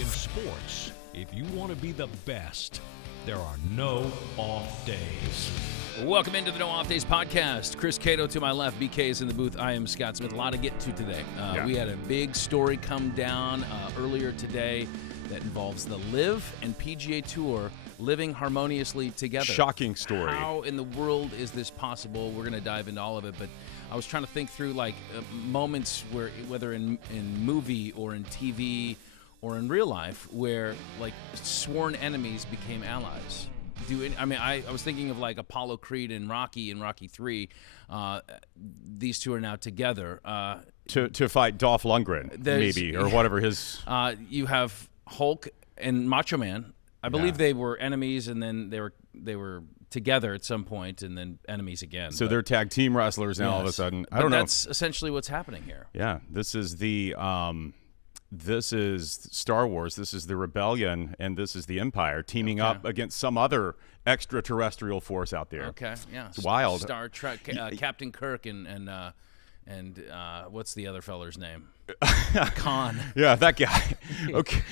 In sports, if you want to be the best, there are no off days. Welcome into the No Off Days podcast. Chris Cato to my left, BK is in the booth. I am Scott Smith. A lot to get to today. We had a big story come down earlier today that involves the LIV and PGA Tour living harmoniously together. Shocking story. How in the world is this possible? We're going to dive into all of it, but I was trying to think through moments where, whether in movie or in TV or in real life, where sworn enemies became allies. I was thinking of Apollo Creed and Rocky in Rocky 3. These two are now together to fight Dolph Lundgren, maybe, or whatever his. You have Hulk and Macho Man. I believe they were enemies, and then they were together at some point, and then enemies again. So they're tag team wrestlers now all of a sudden. I don't know. That's essentially what's happening here. Yeah, this is Star Wars. This is the Rebellion, and this is the Empire teaming up against some other extraterrestrial force out there. Okay, yeah, it's wild. Star Trek, Captain Kirk, and what's the other feller's name? Khan. Yeah, that guy. Okay,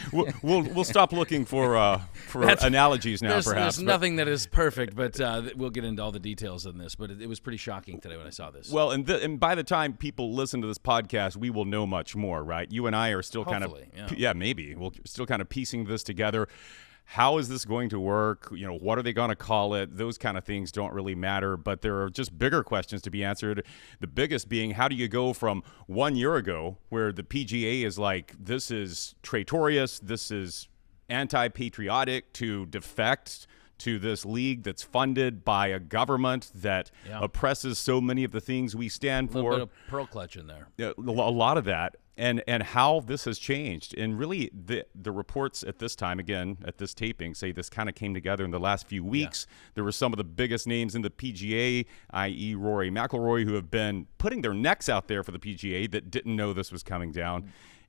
we'll stop looking for analogies now. There's nothing that is perfect, but we'll get into all the details on this. But it was pretty shocking today when I saw this. Well, and by the time people listen to this podcast, we will know much more, right? You and I are still maybe we're still kind of piecing this together. How is this going to work? What are they going to call it? Those kind of things don't really matter, but there are just bigger questions to be answered. The biggest being, how do you go from 1 year ago where the PGA is like, this is traitorous, this is anti-patriotic, to defect to this league that's funded by a government that oppresses so many of the things we stand for. A little bit of pearl clutch in there. A lot of that. And how this has changed. And really, the reports at this time, again, at this taping, say this kind of came together in the last few weeks. Yeah. There were some of the biggest names in the PGA, i.e. Rory McIlroy, who have been putting their necks out there for the PGA that didn't know this was coming down.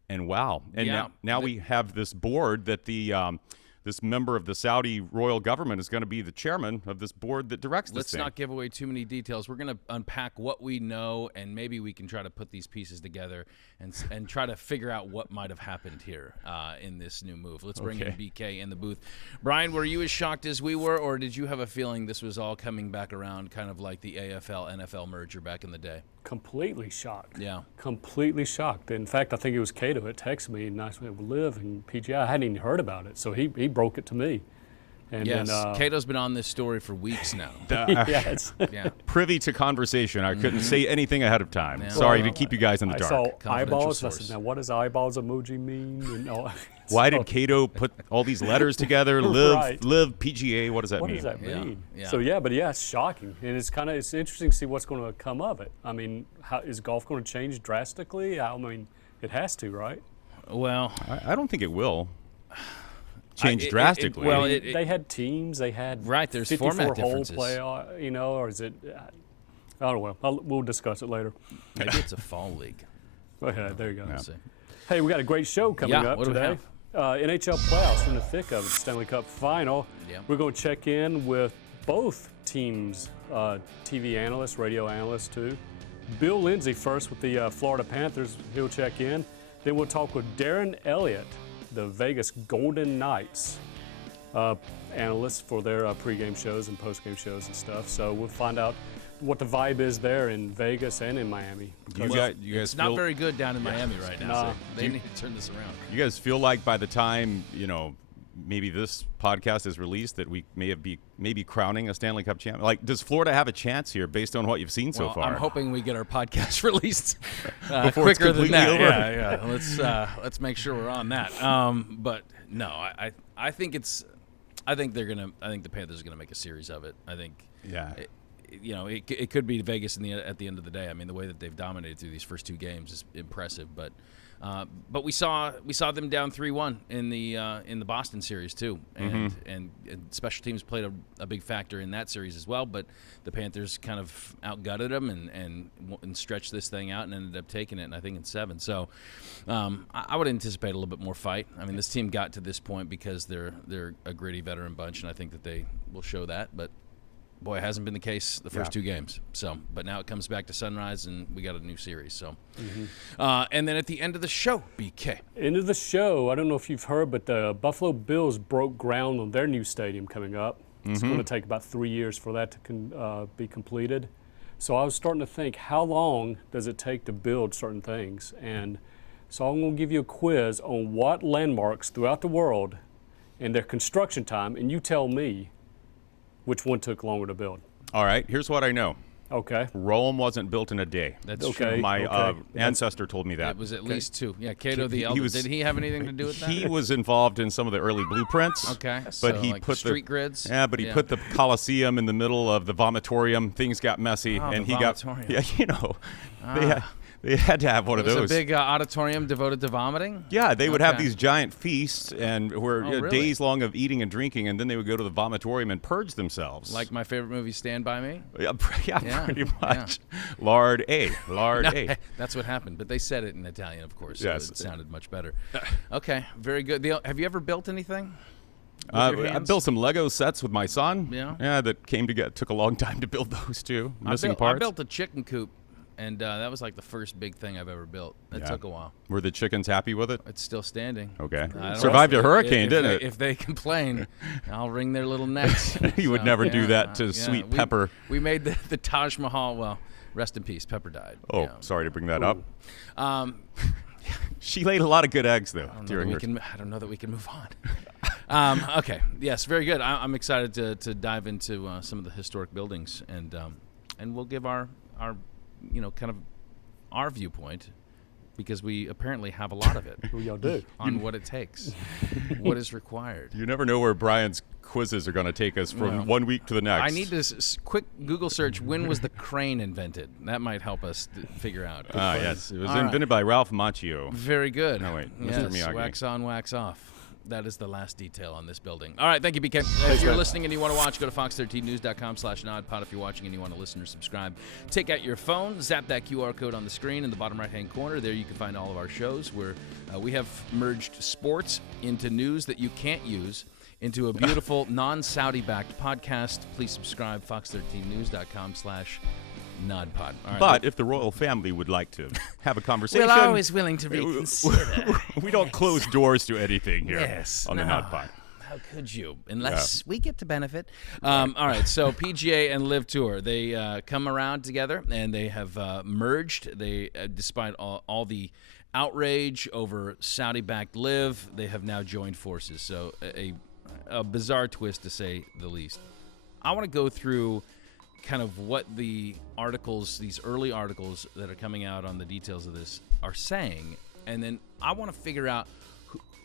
And wow. And now we have this board that this member of the Saudi royal government is going to be the chairman of this board that directs this thing. Let's not give away too many details. We're going to unpack what we know, and maybe we can try to put these pieces together and try to figure out what might have happened here in this new move. Let's bring in BK in the booth. Brian, were you as shocked as we were, or did you have a feeling this was all coming back around, kind of like the AFL-NFL merger back in the day? Completely shocked. Yeah. Completely shocked. In fact, I think it was Cato that texted me, and I said, LIV and PGA. I hadn't even heard about it, so he broke it to me. And yes, then, Cato's been on this story for weeks now. Yes. Privy to conversation. I couldn't say anything ahead of time. Yeah. Sorry to keep you guys in the dark. I saw eyeballs. I said, now what does eyeballs emoji mean? And all. Why did Cato put all these letters together? LIV, PGA, what does that mean? What does that mean? Yeah. So, it's shocking. And it's interesting to see what's going to come of it. I mean, is golf going to change drastically? I mean, it has to, right? Well, I don't think it will change drastically. They had teams. They had there's format differences. Play, or is it? I don't know. We'll discuss it later. Maybe it's a fall league. Okay, there you go. Yeah. Hey, we got a great show coming up today. NHL playoffs in the thick of it, Stanley Cup Final. Yeah. We're going to check in with both teams, TV analysts, radio analysts too. Bill Lindsay first with the Florida Panthers. He'll check in. Then we'll talk with Darren Eliot, the Vegas Golden Knights analysts for their pregame shows and postgame shows and stuff. So we'll find out what the vibe is there in Vegas and in Miami. You guys it's not very good down in Miami right now. Nah. So they need to turn this around. You guys feel like by the time, maybe this podcast is released that we may be crowning a Stanley Cup champion? Like, does Florida have a chance here based on what you've seen so far? I'm hoping we get our podcast released quicker than that. Over. Yeah. Let's make sure we're on that. But no, I think the Panthers are gonna make a series of it. I think. Yeah. It could be Vegas at the end of the day. I mean, the way that they've dominated through these first two games is impressive. But we saw them down 3-1 in the Boston series too, and special teams played a big factor in that series as well. But the Panthers kind of outgutted them and stretched this thing out and ended up taking it, and I think in 7. So I would anticipate a little bit more fight. I mean, this team got to this point because they're a gritty veteran bunch, and I think that they will show that. But Boy, it hasn't been the case the first two games. So, but now it comes back to Sunrise, and we got a new series. So, and then at the end of the show, BK. End of the show. I don't know if you've heard, but the Buffalo Bills broke ground on their new stadium coming up. It's going to take about 3 years for that to be completed. So I was starting to think, how long does it take to build certain things? And so I'm going to give you a quiz on what landmarks throughout the world and their construction time, and you tell me which one took longer to build. All right, here's what I know. Okay. Rome wasn't built in a day. That's okay. true. My ancestor told me that. It was at least 2. Yeah, Cato the Elder. Did he have anything to do with that? He was involved in some of the early blueprints. Okay. But so he like put street grids. Yeah, but he put the Colosseum in the middle of the vomitorium. Things got messy, and he got. Yeah, you know, they had to have one of those. It was a big auditorium devoted to vomiting? Yeah, they would have these giant feasts and really? days long of eating and drinking, and then they would go to the vomitorium and purge themselves. Like my favorite movie, Stand By Me? Yeah, pretty much. Lard A. That's what happened, but they said it in Italian, of course, yes. so it sounded much better. Okay, very good. Have you ever built anything? I built some Lego sets with my son. Yeah, that came together. Took a long time to build those too. Missing parts. I built a chicken coop. And that was like the first big thing I've ever built. It took a while. Were the chickens happy with it? It's still standing. Okay. Survived a hurricane, didn't it? If they complain, I'll wring their little necks. You would never do that to Sweet Pepper. We made the Taj Mahal. Well, rest in peace. Pepper died. Oh, sorry to bring that up. She laid a lot of good eggs, though. I don't know that we can move on. Okay. Yes, very good. I'm excited to dive into some of the historic buildings, and we'll give our kind of our viewpoint, because we apparently have a lot of it. Well, y'all do. On what it takes, what is required. You never know where Brian's quizzes are going to take us from 1 week to the next. I need to quick Google search, when was the crane invented? That might help us figure out. Yes. It was invented by Ralph Macchio. Very good. No, wait. Yes, Mr. Miyagi. wax on, wax off. That is the last detail on this building. All right, thank you, BK. If you're listening and you want to watch, go to fox13news.com/nodpod. If you're watching and you want to listen or subscribe, take out your phone, zap that QR code on the screen in the bottom right-hand corner. There you can find all of our shows where we have merged sports into news that you can't use into a beautiful non-Saudi-backed podcast. Please subscribe, fox13news.com/nodpod. Right, but if the royal family would like to have a conversation, we're always willing to reconsider. We don't close doors to anything here on the Nodpod. How could you? Unless we get to benefit. All right, so PGA and Live Tour, they come around together, and they have merged. They, despite all the outrage over Saudi-backed Live, they have now joined forces. So a bizarre twist, to say the least. I want to go through kind of what the articles, these early articles that are coming out on the details of this are saying, and then I want to figure out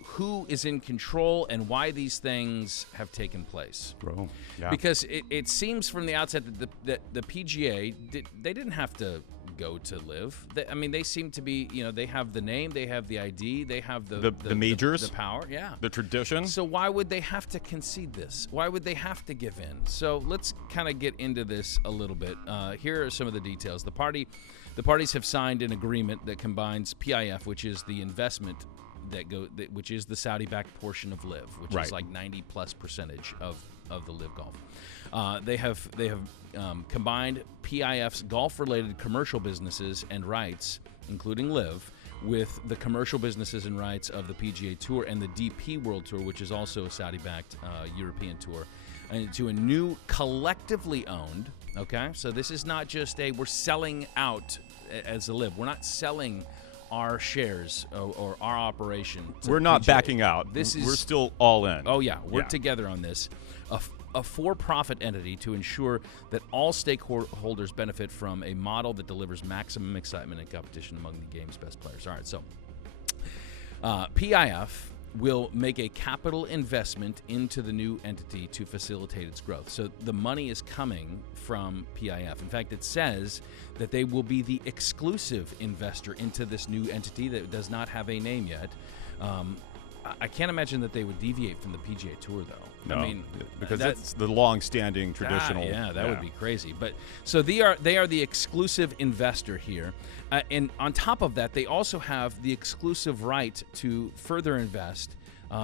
who is in control and why these things have taken place. Bro, yeah. Because it seems from the outset that the PGA, they didn't have to go to Live. They seem to be, they have the name, they have the ID, they have the majors, the power, the tradition. So why would they have to concede this? Why would they have to give in? So let's kind of get into this a little bit. Here are some of the details. The parties have signed an agreement that combines PIF, which is the investment which is the Saudi-backed portion of Live, which is like 90+% of the Live Golf. They have combined PIF's golf-related commercial businesses and rights, including Live, with the commercial businesses and rights of the PGA Tour and the DP World Tour, which is also a Saudi-backed European tour, and to a new collectively owned. Okay, so this is not just we're selling out as a Live. We're not selling our shares or our operation. We're not PGA. Backing out. We're still all in. Oh, yeah. We're together on this. A for-profit entity to ensure that all stakeholders benefit from a model that delivers maximum excitement and competition among the game's best players. All right, so PIF will make a capital investment into the new entity to facilitate its growth. So the money is coming from PIF. In fact, it says that they will be the exclusive investor into this new entity that does not have a name yet. I can't imagine that they would deviate from the PGA Tour, though. No, because that's the long-standing traditional. That would be crazy. But so they are the exclusive investor here, and on top of that, they also have the exclusive right to further invest.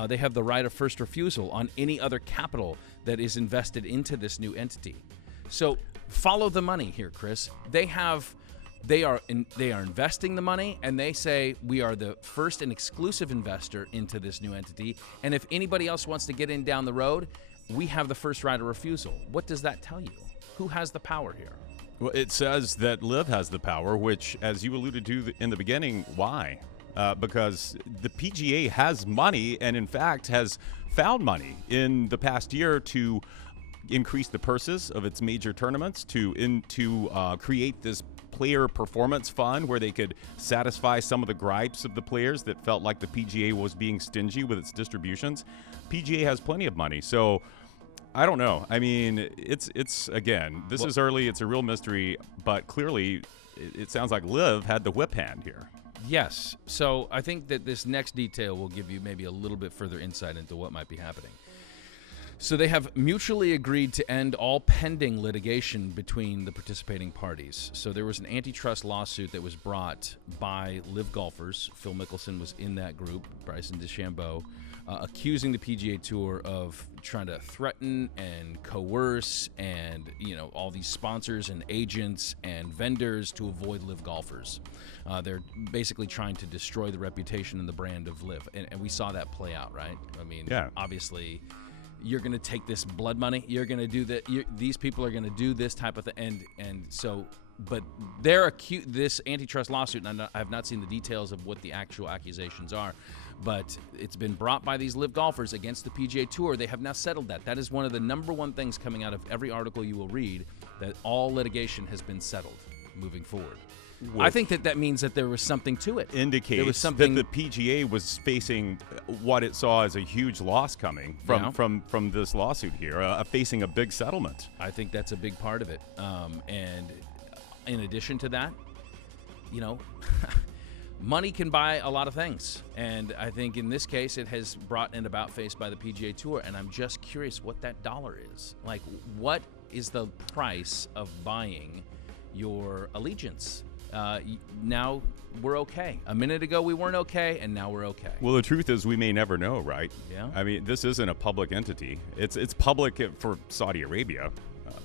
They have the right of first refusal on any other capital that is invested into this new entity. So follow the money here, Chris. They are investing the money, and they say we are the first and exclusive investor into this new entity. And if anybody else wants to get in down the road, we have the first right of refusal. What does that tell you? Who has the power here? Well, it says that LIV has the power, which, as you alluded to in the beginning, why? Because the PGA has money and, in fact, has found money in the past year to increase the purses of its major tournaments, to create this player performance fund where they could satisfy some of the gripes of the players that felt like the PGA was being stingy with its distributions. PGA has plenty of money, so I don't know. I mean, it's again, this is early. It's a real mystery, but clearly it sounds like LIV had the whip hand here. Yes. So I think that this next detail will give you maybe a little bit further insight into what might be happening. So they have mutually agreed to end all pending litigation between the participating parties. So there was an antitrust lawsuit that was brought by LIV golfers. Phil Mickelson was in that group, Bryson DeChambeau, accusing the PGA Tour of trying to threaten and coerce and, all these sponsors and agents and vendors to avoid LIV golfers. They're basically trying to destroy the reputation and the brand of LIV. And we saw that play out, right? I mean, obviously, you're going to take this blood money. You're going to do that. These people are going to do this type of thing. And so, but they're this antitrust lawsuit, and I have not seen the details of what the actual accusations are, but it's been brought by these LIV golfers against the PGA Tour. They have now settled that. That is one of the number one things coming out of every article you will read, that all litigation has been settled moving forward. I think that means that there was something to it. Indicates that the PGA was facing what it saw as a huge loss coming from this lawsuit here, facing a big settlement. I think that's a big part of it. And in addition to that, money can buy a lot of things. And I think in this case, it has brought an about face by the PGA Tour. And I'm just curious what that dollar is. Like, what is the price of buying your allegiance? Now we're okay. A minute ago we weren't okay, and now we're okay. Well, the truth is we may never know, right? Yeah. I mean, this isn't a public entity. It's public for Saudi Arabia,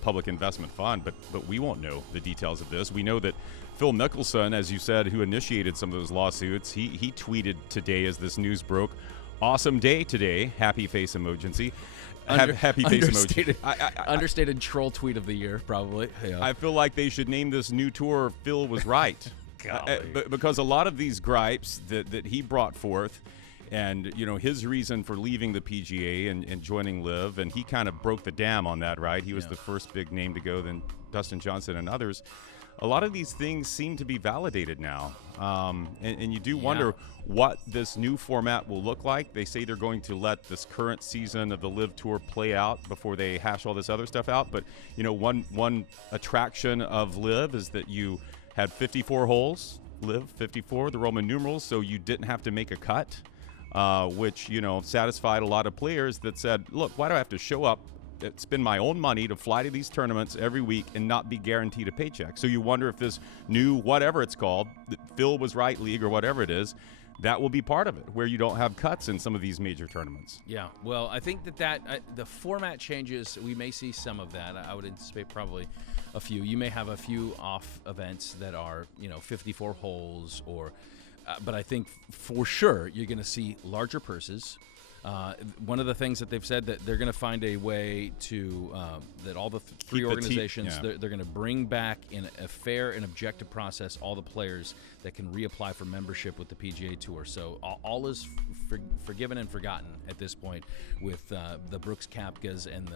public investment fund, but we won't know the details of this. We know that Phil Mickelson, as you said, who initiated some of those lawsuits, he tweeted today as this news broke, "Awesome day today, happy face emoji." Happy face emoji. Understated troll tweet of the year, probably. Yeah. I feel like they should name this new tour "Phil Was Right," because a lot of these gripes that he brought forth, and his reason for leaving the PGA and joining LIV, and he kind of broke the dam on that, right? He was the first big name to go, then Dustin Johnson and others. A lot of these things seem to be validated now, and you do wonder what this new format will look like. They say they're going to let this current season of the LIV Tour play out before they hash all this other stuff out. But one attraction of LIV is that you had 54 holes, LIV 54, the Roman numerals, so you didn't have to make a cut, which satisfied a lot of players that said, "Look, why do I have to show up, spend my own money to fly to these tournaments every week and not be guaranteed a paycheck?" So you wonder if this new, whatever it's called, the Phil Was Right League or whatever it is, that will be part of it, where you don't have cuts in some of these major tournaments. Yeah, well, I think that the format changes. We may see some of that. I would anticipate probably a few. You may have a few off events that are 54 holes, but I think for sure you're going to see larger purses. One of the things that they've said that they're going to find a way to that all the three organizations they're going to bring back in a fair and objective process all the players that can reapply for membership with the PGA Tour. So all is forgiven and forgotten at this point with the Brooks Koepkas and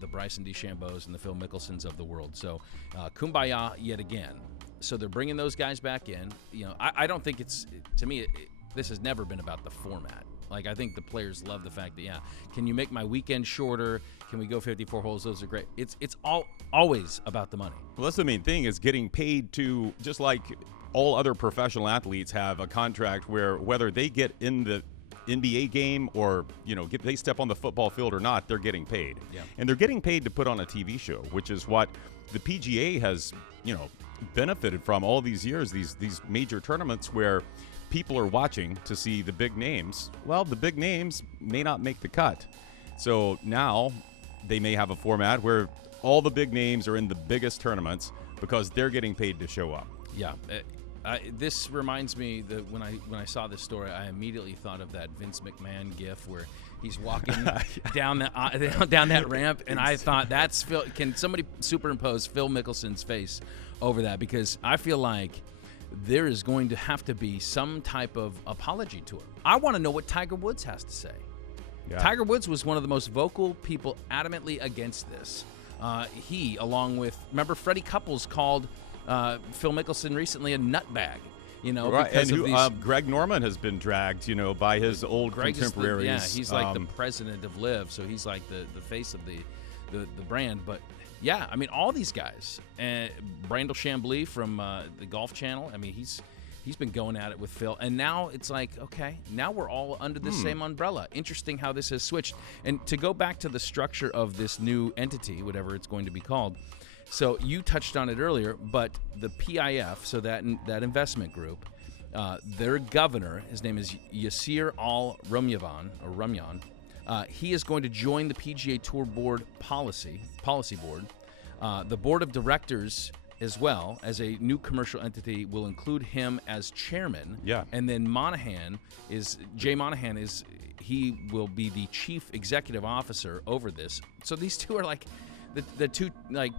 the Bryson DeChambeaus and the Phil Mickelsons of the world. So kumbaya yet again. So they're bringing those guys back in. I don't think to me this has never been about the format. Like, I think the players love the fact that, can you make my weekend shorter? Can we go 54 holes? Those are great. It's always about the money. Well, that's the main thing, is getting paid to, just like all other professional athletes have a contract where whether they get in the NBA game or, they step on the football field or not, they're getting paid. Yeah. And they're getting paid to put on a TV show, which is what the PGA has, benefited from all these years, these major tournaments where people are watching to see the big names. Well, the big names may not make the cut. So now they may have a format where all the big names are in the biggest tournaments because they're getting paid to show up. Yeah. This reminds me that when I saw this story, I immediately thought of that Vince McMahon gif where he's walking down that ramp, and I thought, that's Phil. Can somebody superimpose Phil Mickelson's face over that? Because I feel like there is going to have to be some type of apology to him. I want to know what Tiger Woods has to say. Yeah. Tiger Woods was one of the most vocal people adamantly against this. He, along with, remember, Freddie Couples called Phil Mickelson recently a nutbag, right. Because and Greg Norman has been dragged, by his old contemporaries. He's like the president of LIV, so he's like the face of the brand. But yeah, I mean, all these guys, and Brandel Chambly from the Golf Channel. I mean, he's been going at it with Phil, and now it's like, okay, now we're all under the same umbrella. Interesting how this has switched. And to go back to the structure of this new entity, whatever it's going to be called. So you touched on it earlier, but the PIF, so that investment group, their governor, his name is Yasir Al-Rumyan, he is going to join the PGA Tour Board policy board. The board of directors, as well as a new commercial entity, will include him as chairman. Yeah. And then Jay Monahan he will be the chief executive officer over this. So these two are like the two like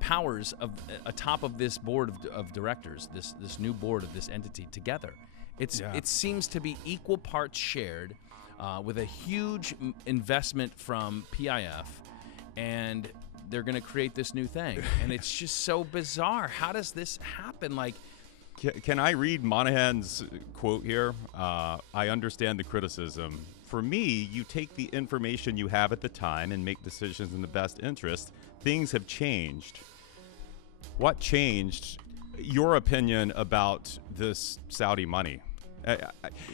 powers of atop of this board of directors, this new board of this entity together. It seems to be equal parts shared, with a huge investment from PIF, and they're going to create this new thing, and it's just so bizarre. How does this happen? Like, can I read Monahan's quote here? I understand the criticism. For me, you take the information you have at the time and make decisions in the best interest. Things have changed. What changed? Your opinion about this Saudi money?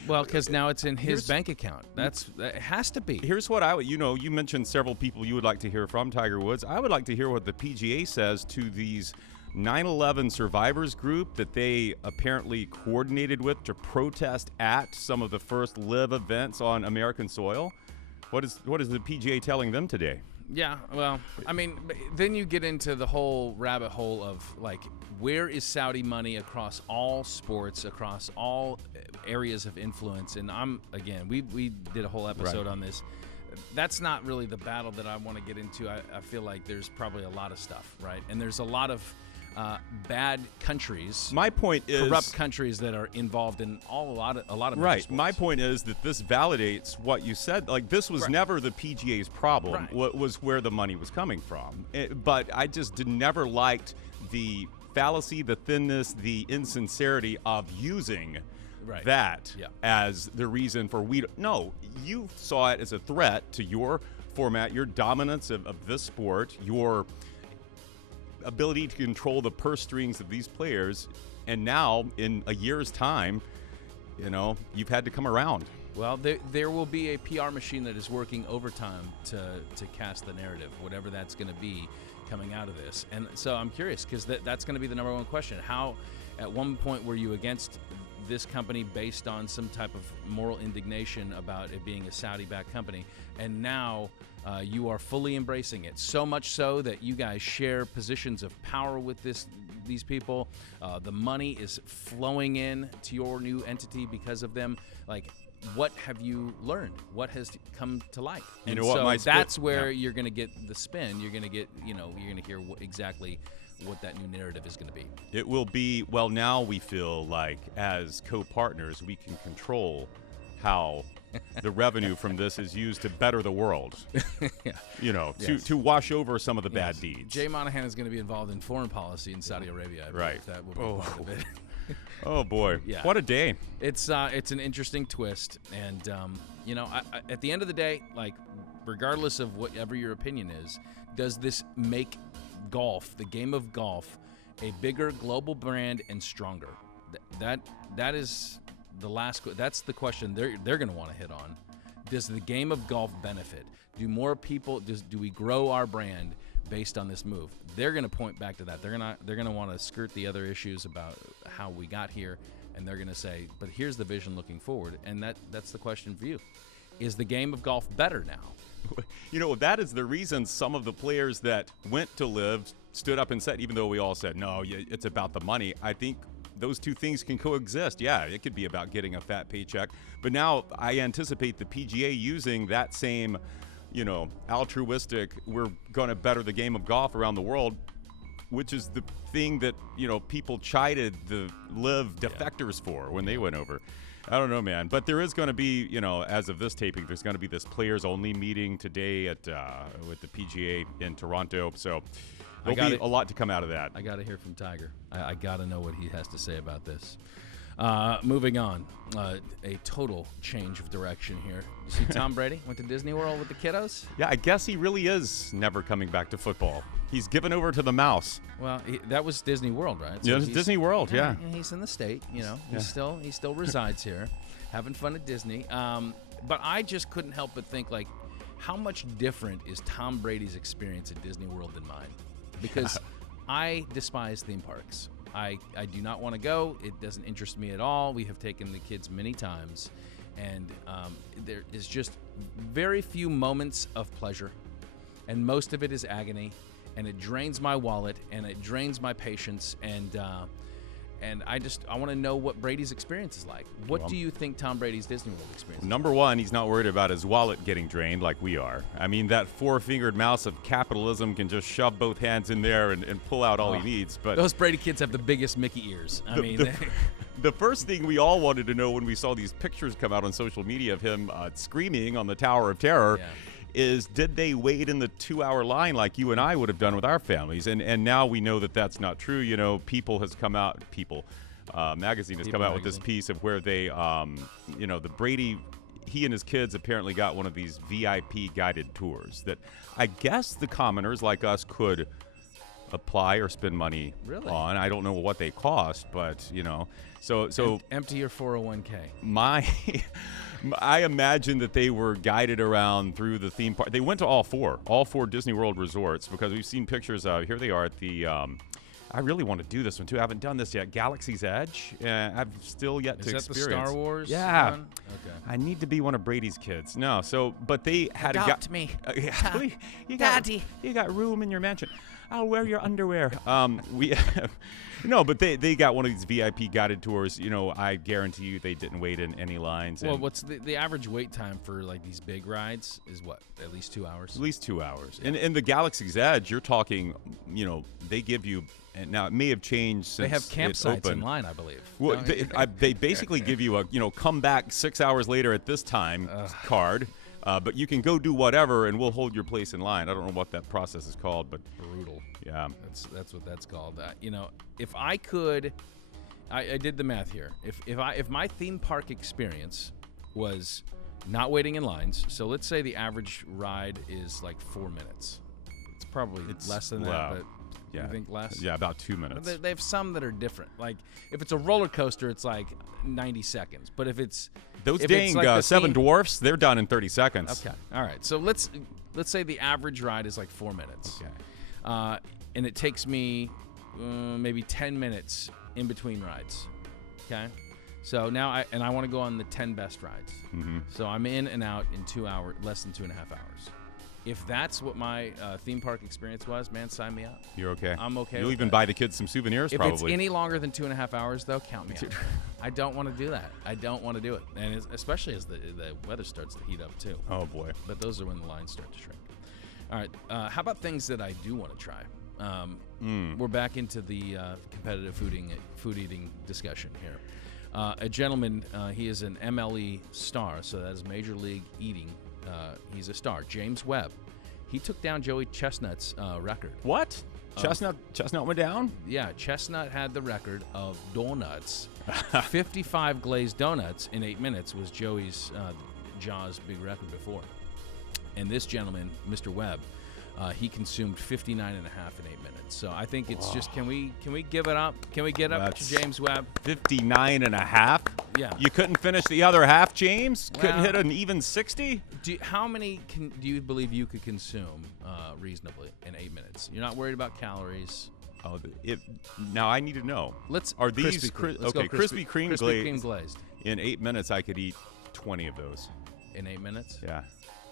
Well, because now it's in his bank account. It has to be. Here's what you mentioned several people you would like to hear from Tiger Woods. I would like to hear what the PGA says to these 9/11 survivors group that they apparently coordinated with to protest at some of the first LIV events on American soil. What is the PGA telling them today? Yeah, well, I mean, then you get into the whole rabbit hole of, like, where is Saudi money across all sports, across all areas of influence? And we did a whole episode on this. That's not really the battle that I want to get into. I feel like there's probably a lot of stuff, right? And there's a lot of bad countries. My point is corrupt countries that are involved in a lot of right. sports. My point is that this validates what you said. Like, this was never the PGA's problem. Right. What was where the money was coming from. But I just never liked the fallacy, the thinness, the insincerity of using that as the reason for no. You saw it as a threat to your format, your dominance of this sport, your ability to control the purse strings of these players, and now in a year's time, you've had to come around. Well, there will be a PR machine that is working overtime to cast the narrative, whatever that's going to be coming out of this. And so I'm curious, because that's going to be the number one question. How, at one point, were you against this company based on some type of moral indignation about it being a Saudi-backed company, and now you are fully embracing it, so much so that you guys share positions of power with these people. The money is flowing in to your new entity because of them. Like, what have you learned? What has come to light? And that's where you're going to get the spin. You're going to get, you're going to hear exactly what that new narrative is going to be. It will be, well, now we feel like as co-partners, we can control how the revenue from this is used to better the world. To wash over some of the bad deeds. Jay Monahan is going to be involved in foreign policy in Saudi Arabia. Right. That will be part of it. Oh boy! Yeah. What a day! It's an interesting twist, and at the end of the day, like, regardless of whatever your opinion is, does this make golf, the game of golf, a bigger global brand and stronger? That is the last. That's the question they're going to want to hit on. Does the game of golf benefit? Do more people? Do we grow our brand based on this move? They're going to point back to that. They're going to want to skirt the other issues about how we got here, and they're going to say, but here's the vision looking forward. And that's the question for you. Is the game of golf better now? That is the reason some of the players that went to Live stood up and said, even though we all said, no, it's about the money, I think those two things can coexist. Yeah, it could be about getting a fat paycheck. But now I anticipate the PGA using that same, altruistic, we're going to better the game of golf around the world, which is the thing that, people chided the Live defectors for when they went over. I don't know, man. But there is going to be, as of this taping, there's going to be this players-only meeting today with the PGA in Toronto. So there'll be a lot to come out of that. I got to hear from Tiger. I got to know what he has to say about this. Moving on, a total change of direction here. You see Tom Brady went to Disney World with the kiddos? Yeah, I guess he really is never coming back to football. He's given over to the mouse. Well, that was Disney World, right? So it's Disney World, yeah. He's in the state, he still resides here, having fun at Disney. But I just couldn't help but think, how much different is Tom Brady's experience at Disney World than mine? Because I despise theme parks. I do not want to go. It doesn't interest me at all. We have taken the kids many times, and there is just very few moments of pleasure, and most of it is agony, and it drains my wallet, and it drains my patience, and I want to know what Brady's experience is like. What do you think Tom Brady's Disney World experience is? Number one, he's not worried about his wallet getting drained like we are. I mean, that four-fingered mouse of capitalism can just shove both hands in there and pull out all he needs. But those Brady kids have the biggest Mickey ears. The first thing we all wanted to know when we saw these pictures come out on social media of him screaming on the Tower of Terror is, did they wait in the 2-hour line like you and I would have done with our families? And now we know that that's not true. Magazine has come out with this piece of where they, the Brady, he and his kids apparently got one of these VIP guided tours that I guess the commoners like us could apply or spend money on. I don't know what they cost, but so empty your 401k. I imagine that they were guided around through the theme park. They went to all four Disney World resorts, because we've seen pictures. Here they are at the. I really want to do this one too. I haven't done this yet. Galaxy's Edge. I've still yet to experience. Is that the Star Wars? Yeah. One? Okay. I need to be one of Brady's kids. No. But they had Adopt me. Daddy. You got room in your mansion. I'll wear your underwear. But they got one of these VIP guided tours. I guarantee you they didn't wait in any lines. Well, what's the average wait time for these big rides is what? At least 2 hours? At least 2 hours. Yeah. And in the Galaxy's Edge, you're talking, they give you, and now it may have changed since they have campsites in line, I believe. Well, they basically give you a come back 6 hours later at this time card. But you can go do whatever, and we'll hold your place in line. I don't know what that process is called, but brutal. Yeah, that's what that's called. If I could, I did the math here. If my theme park experience was not waiting in lines, so let's say the average ride is 4 minutes. It's probably less than that, but you think less? Yeah, about 2 minutes. They have some that are different. If it's a roller coaster, it's 90 seconds. But if it's those dang Seven Dwarfs, they're done in 30 seconds. Okay, all right. So let's say the average ride is 4 minutes. Okay. And it takes me maybe 10 minutes in between rides. Okay. So now I want to go on the 10 best rides. Mm-hmm. So I'm in and out in 2 hours, less than 2.5 hours. If that's what my theme park experience was, man, sign me up. You're okay. I'm okay. You'll even buy the kids some souvenirs, if probably. If it's any longer than 2.5 hours, though, count me out. I don't want to do that. I don't want to do it, and especially as the weather starts to heat up too. Oh boy! But those are when the lines start to shrink. All right. How about things that I do want to try? We're back into the competitive food eating discussion here. A gentleman, he is an MLE star, so that is Major League Eating. He's a star. James Webb. He took down Joey Chestnut's record. What? Chestnut went down? Yeah, Chestnut had the record of donuts. 55 glazed donuts in 8 minutes was Joey's Jaws big record before. And this gentleman, Mr. Webb, he consumed 59 and a half in 8 minutes. So I think it's just, can we give it up? Can we get up to James Webb? 59 and a half? Yeah. You couldn't finish the other half, James? Couldn't hit an even 60? How many do you believe you could consume reasonably in 8 minutes? You're not worried about calories. Oh, now I need to know. Are these Krispy Kreme glazed? In 8 minutes, I could eat 20 of those. In 8 minutes? Yeah.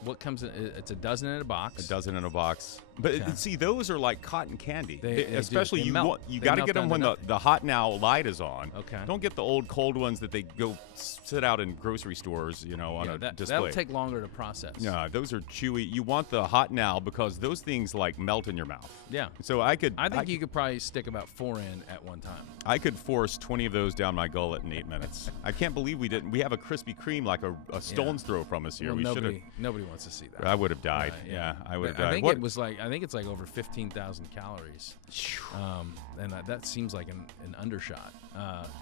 What comes in? It's a dozen in a box. A dozen in a box. But see, those are like cotton candy. They especially do. You got to get them when the hot now light is on. Okay. Don't get the old cold ones that they go sit out in grocery stores, on a display. That'll take longer to process. Yeah, those are chewy. You want the hot now because those things like melt in your mouth. Yeah. So I think you could probably stick about 4 in at one time. I could force 20 of those down my gullet in 8 minutes. I can't believe we didn't. We have a Krispy Kreme like a stone's throw from us here. Well, nobody wants to see that. I would have died. I would have died. I think it's like over 15,000 calories. And that seems like an undershot.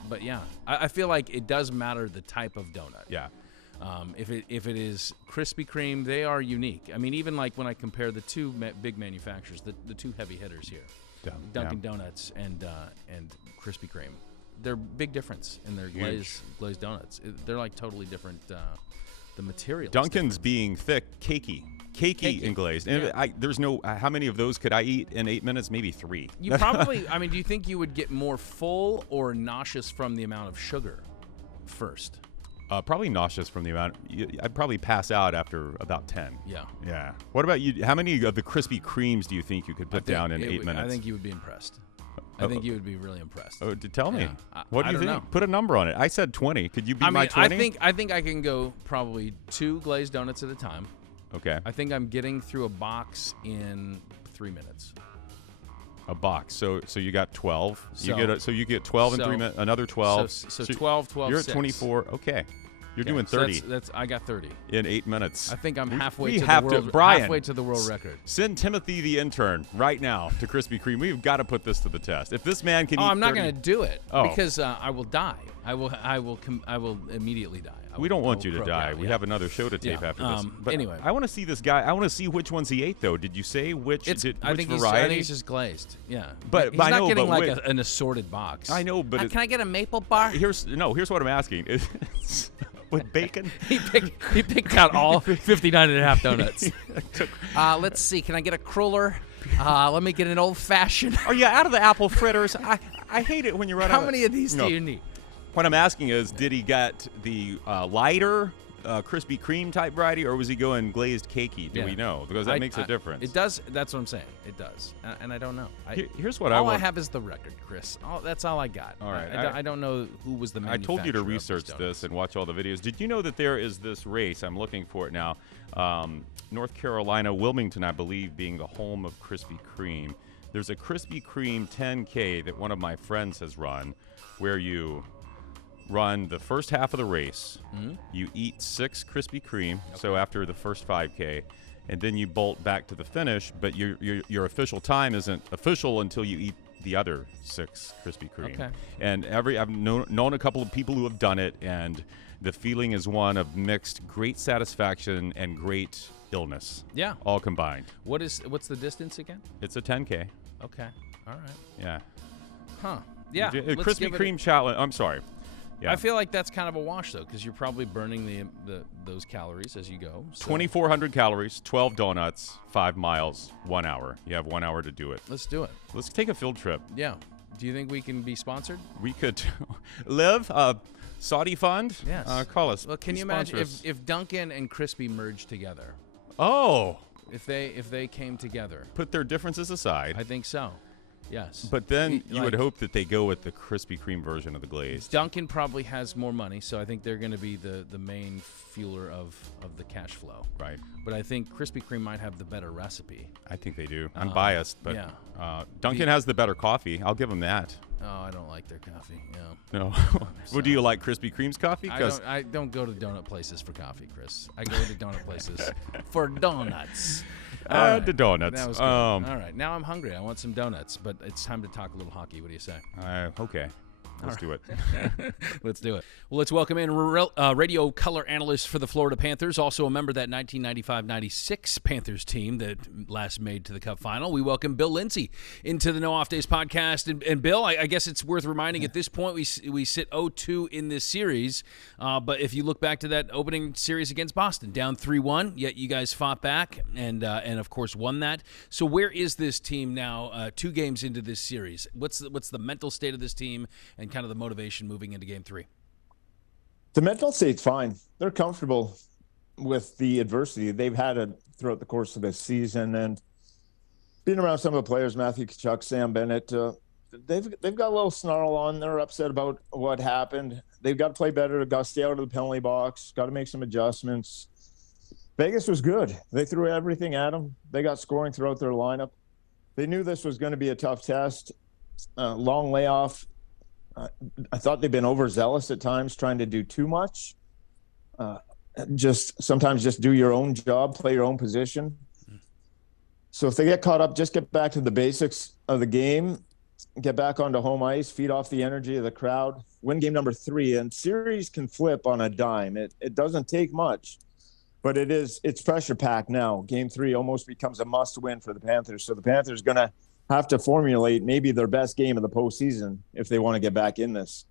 But yeah, I feel like it does matter the type of donut. Yeah. If it is Krispy Kreme, they are unique. I mean, even like when I compare the two big manufacturers, the two heavy hitters here, Dunkin' Donuts and Krispy Kreme, they're big difference in their glazed donuts. They're like totally different. The material. Dunkin's being thick, cakey and glazed. And there's no. How many of those could I eat in 8 minutes? Maybe 3. You probably. I mean, do you think you would get more full or nauseous from the amount of sugar first? Probably nauseous from the amount. I'd probably pass out after about 10. Yeah. Yeah. What about you? How many of the Krispy Kremes do you think you could put down in 8 minutes? I think you would be impressed. I think you would be really impressed. Oh, tell me. Yeah. What do you think? Know. Put a number on it. I said 20. Could you beat my 20? I think I can go probably 2 glazed donuts at a time. Okay. I think I'm getting through a box in 3 minutes. A box. So you got 12. You get 12 in 3 minutes. Another 12. So 12. You're 6. at 24. Okay. You're doing 30. So I got 30 in 8 minutes. I think I'm halfway to the world record. Send Timothy the intern right now to Krispy Kreme. We've got to put this to the test. If this man can eat I'm not 30 going to do it because I will die. I will immediately die. We don't want you to die. We have another show to tape after this. But anyway, I want to see this guy. I want to see which ones he ate, though. Did you say which? I think variety? he's just glazed. Yeah, but he's I not know, getting but like an assorted box. I know, but can I get a maple bar? Here's what I'm asking. With bacon? he picked out all 59 and a half donuts. Let's see. Can I get a cruller? Let me get an old fashioned. Are you out of the apple fritters? I hate it when you run out. How many of these do you need? What I'm asking is, did he get the lighter Krispy Kreme type variety, or was he going glazed cakey? Do we know? Because that makes a difference. It does. That's what I'm saying. It does. And I don't know. Here's what all I have is the record, Chris. That's all I got. All right. I don't know who was the manufacturer. I told you to research this and watch all the videos. Did you know that there is this race? I'm looking for it now. North Carolina, Wilmington, I believe, being the home of Krispy Kreme. There's a Krispy Kreme 10K that one of my friends has run, where you run the first half of the race. Mm-hmm. You eat 6 Krispy Kreme, so after the first 5K, and then you bolt back to the finish, but your official time isn't official until you eat the other 6 Krispy Kreme. Okay. And I've known a couple of people who have done it, and the feeling is one of mixed great satisfaction and great illness. Yeah. All combined. What's the distance again? It's a 10K. Okay. All right. Yeah. Huh. Yeah. Krispy Kreme challenge. I'm sorry. Yeah. I feel like that's kind of a wash, though, because you're probably burning those calories as you go. So. 2,400 calories, 12 donuts, 5 miles, 1 hour. You have 1 hour to do it. Let's do it. Let's take a field trip. Yeah. Do you think we can be sponsored? We could. Live Saudi Fund? Yes. Call us. Well, can you imagine if Dunkin' and Krispy merged together? Oh. If they came together. Put their differences aside. I think so. Yes. But then you would hope that they go with the Krispy Kreme version of the glazed. Dunkin' probably has more money, so I think they're going to be the main fueler of the cash flow. Right. But I think Krispy Kreme might have the better recipe. I think they do. I'm biased, but yeah. Dunkin' has the better coffee. I'll give them that. Oh, I don't like their coffee. Yeah. No. Well, do you like Krispy Kreme's coffee? I don't go to donut places for coffee, Chris. I go to donut places for donuts. The donuts. That was good. All right. Now I'm hungry. I want some donuts, but it's time to talk a little hockey. What do you say? Okay. Let's do it. Let's do it. Well, let's welcome in radio color analyst for the Florida Panthers, also a member of that 1995-96 Panthers team that last made to the Cup Final. We welcome Bill Lindsay into the No Off Days podcast. And Bill, I guess it's worth reminding at this point we sit 0-2 in this series. But if you look back to that opening series against Boston, down 3-1, yet you guys fought back and of course won that. So where is this team now? 2 games into this series, what's the mental state of this team and kind of the motivation moving into Game 3? The mental state's fine. They're comfortable. with the adversity they've had it throughout the course of this season, and being around some of the players, Matthew Tkachuk, Sam Bennett, they've got a little snarl on. They're upset about what happened. They've got to play better. Got to stay out of the penalty box. Got to make some adjustments. Vegas was good. They threw everything at them. They got scoring throughout their lineup. They knew this was going to be a tough test. Long layoff. I thought they've been overzealous at times, trying to do too much. Sometimes just do your own job, play your own position. So if they get caught up, just get back to the basics of the game, get back onto home ice, feed off the energy of the crowd, win game number 3. And series can flip on a dime. It doesn't take much, but it's pressure packed now. Game 3 almost becomes a must win for the Panthers. So the Panthers going to have to formulate maybe their best game of the postseason if they want to get back in this.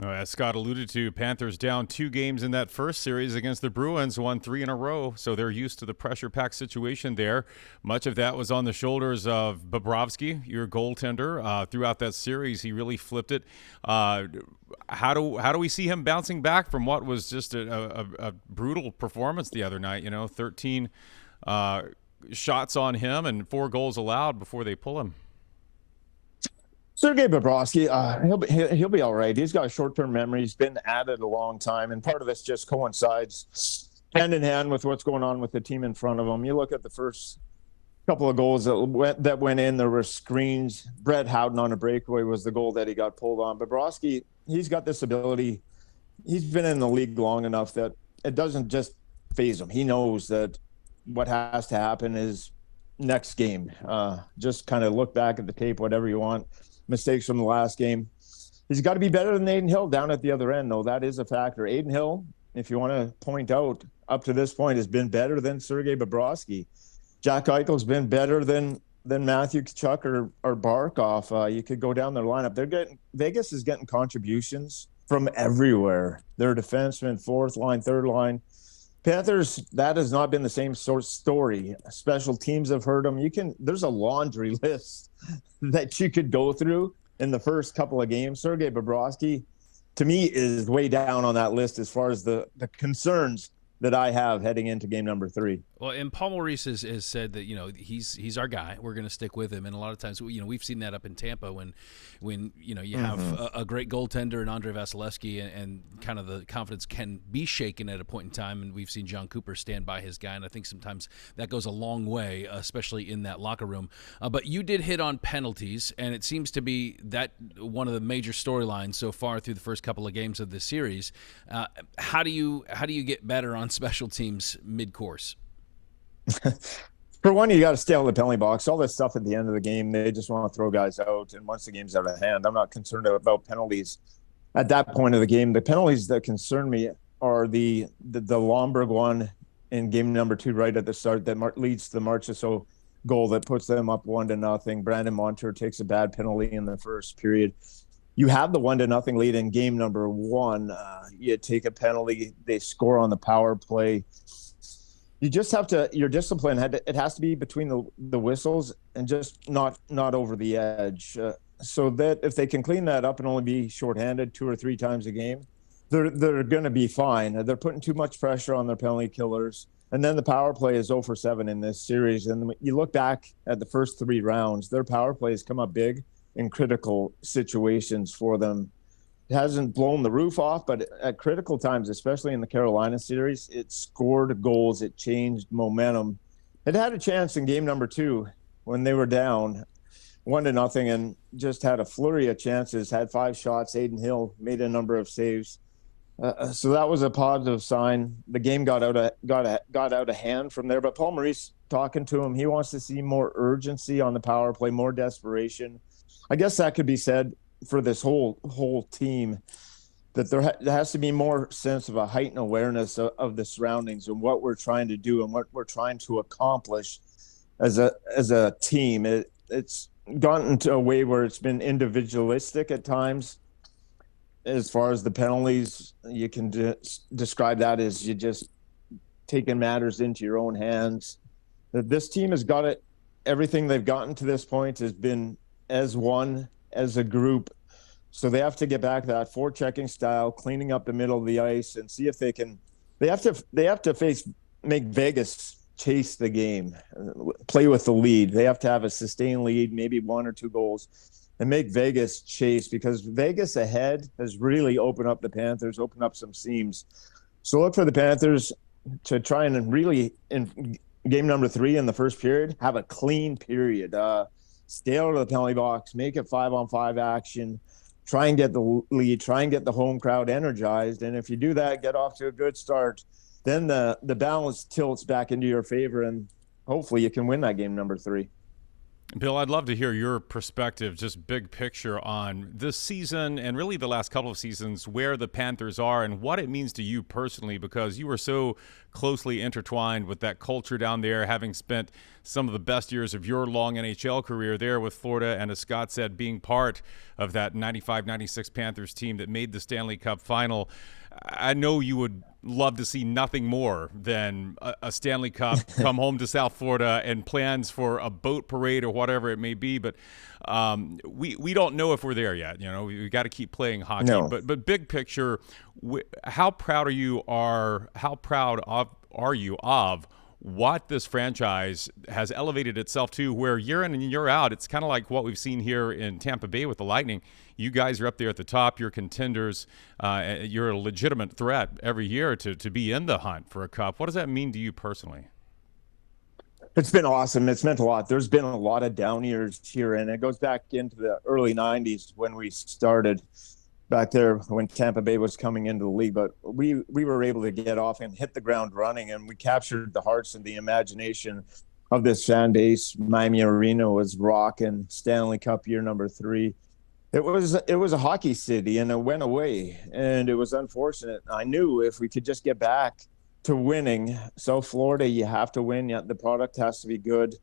As Scott alluded to, Panthers down 2 games in that first series against the Bruins, won 3 in a row, so they're used to the pressure-packed situation there. Much of that was on the shoulders of Bobrovsky, your goaltender. Throughout that series, he really flipped it. How do we see him bouncing back from what was just a brutal performance the other night? 13 shots on him and 4 goals allowed before they pull him. Sergei Bobrovsky, he'll be all right. He's got a short-term memory. He's been at it a long time, and part of this just coincides hand in hand with what's going on with the team in front of him. You look at the first couple of goals that went in. There were screens. Brett Howden on a breakaway was the goal that he got pulled on. Bobrovsky, he's got this ability. He's been in the league long enough that it doesn't just phase him. He knows that what has to happen is next game. Just kind of look back at the tape, whatever you want. Mistakes from the last game. He's got to be better than Adin Hill down at the other end, though. That is a factor. Adin Hill, if you want to point out, up to this point has been better than Sergei Bobrovsky. Jack Eichel's been better than Matthew Tkachuk or Barkov. You could go down their lineup. Vegas is getting contributions from everywhere. Their defensemen, 4th line, 3rd line. Panthers, that has not been the same sort of story. Special teams have hurt them. There's a laundry list that you could go through in the first couple of games. Sergei Bobrovsky, to me, is way down on that list as far as the concerns that I have heading into game number 3. Well, and Paul Maurice has said that he's our guy. We're going to stick with him, and a lot of times we've seen that up in Tampa when you have a great goaltender in Andrei Vasilevsky, and kind of the confidence can be shaken at a point in time, and we've seen John Cooper stand by his guy, and I think sometimes that goes a long way, especially in that locker room. But you did hit on penalties, and it seems to be that one of the major storylines so far through the first couple of games of this series. How do you get better on special teams mid-course? For one, you got to stay out of the penalty box. All this stuff at the end of the game, they just want to throw guys out. And once the game's out of hand, I'm not concerned about penalties at that point of the game. The penalties that concern me are the Lomberg one in game number 2 right at the start that leads to the Marchessault goal that puts them up 1-0. Brandon Montour takes a bad penalty in the first period. You have the 1-0 lead in game number 1. You take a penalty. They score on the power play. You just have to, your discipline it has to be between the whistles and just not over the edge. So that if they can clean that up and only be shorthanded 2 or 3 times a game, they're going to be fine. They're putting too much pressure on their penalty killers. And then the power play is 0 for 7 in this series. And you look back at the first 3 rounds, their power plays come up big in critical situations for them. It hasn't blown the roof off, but at critical times, especially in the Carolina series, it scored goals. It changed momentum. It had a chance in game number 2 when they were down 1-0 and just had a flurry of chances, had 5 shots. Adin Hill made a number of saves. So that was a positive sign. The game got out of hand from there. But Paul Maurice, talking to him, he wants to see more urgency on the power play, more desperation. I guess that could be said for this whole team, that there has to be more sense of a heightened awareness of the surroundings and what we're trying to do and what we're trying to accomplish as a team. It's gotten to a way where it's been individualistic at times. As far as the penalties, you can describe that as you just taking matters into your own hands. This team has got it. Everything they've gotten to this point has been as one, as a group. So they have to get back to that forechecking style, cleaning up the middle of the ice, and see if they can make Vegas chase the game, play with the lead. They have to have a sustained lead, maybe 1 or 2 goals, and make Vegas chase, because Vegas ahead has really opened up the Panthers, opened up some seams. So look for the Panthers to try and really, in game number 3 in the first period, have a clean period. Stay out of the penalty box, make it 5-on-5 action, try and get the lead, try and get the home crowd energized. And if you do that, get off to a good start, then the balance tilts back into your favor, and hopefully you can win that game number 3. Bill, I'd love to hear your perspective, just big picture on this season and really the last couple of seasons, where the Panthers are and what it means to you personally, because you were so closely intertwined with that culture down there, having spent some of the best years of your long NHL career there with Florida, and as Scott said, being part of that 95-96 Panthers team that made the Stanley Cup Final. I know you would love to see nothing more than a Stanley Cup come home to South Florida and plans for a boat parade or whatever it may be. But we don't know if we're there yet. You know, we got to keep playing hockey. No. But big picture, how proud are you of what this franchise has elevated itself to, where year in and year out, it's kind of like what we've seen here in Tampa Bay with the Lightning. You guys are up there at the top. You're contenders. You're a legitimate threat every year to be in the hunt for a cup. What does that mean to you personally? It's been awesome. It's meant a lot. There's been a lot of down years here, and it goes back into the early 90s when we started back there, when Tampa Bay was coming into the league. But we were able to get off and hit the ground running, and we captured the hearts and the imagination of this fan base. Miami Arena was rocking. Stanley Cup year number 3. It was a hockey city, and it went away, and it was unfortunate. I knew if we could just get back to winning, South Florida, you have to win. The product has to be good,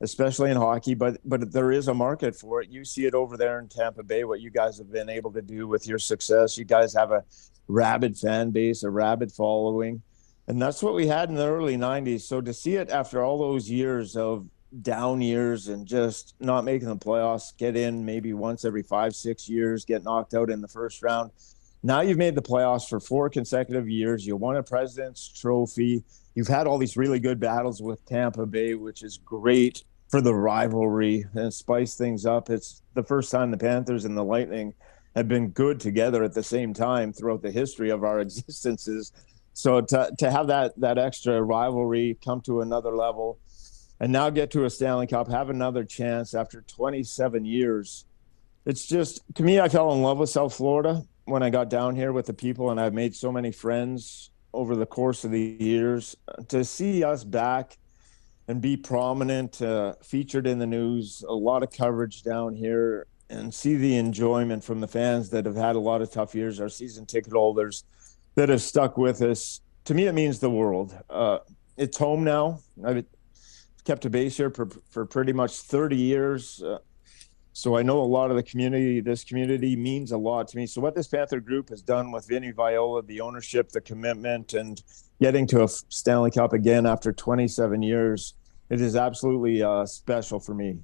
especially in hockey, but there is a market for it. You see it over there in Tampa Bay, what you guys have been able to do with your success. You guys have a rabid fan base, a rabid following, and that's what we had in the early 90s. So to see it after all those years of down years and just not making the playoffs, get in maybe once every 5-6 years, get knocked out in the first round. Now you've made the playoffs for 4 consecutive years. You won a President's Trophy. You've had all these really good battles with Tampa Bay, which is great for the rivalry and spice things up. It's the first time the Panthers and the Lightning have been good together at the same time throughout the history of our existences. So to have that extra rivalry come to another level, and now get to a Stanley Cup, have another chance after 27 years. It's just, to me, I fell in love with South Florida when I got down here with the people, and I've made so many friends over the course of the years. To see us back and be prominent, featured in the news, a lot of coverage down here, and see the enjoyment from the fans that have had a lot of tough years, our season ticket holders that have stuck with us. To me, it means the world. It's home now. I've kept a base here for pretty much 30 years. So I know a lot of the community. This community means a lot to me. So what this Panther group has done with Vinny Viola, the ownership, the commitment, and getting to a Stanley Cup again after 27 years, it is absolutely special for me.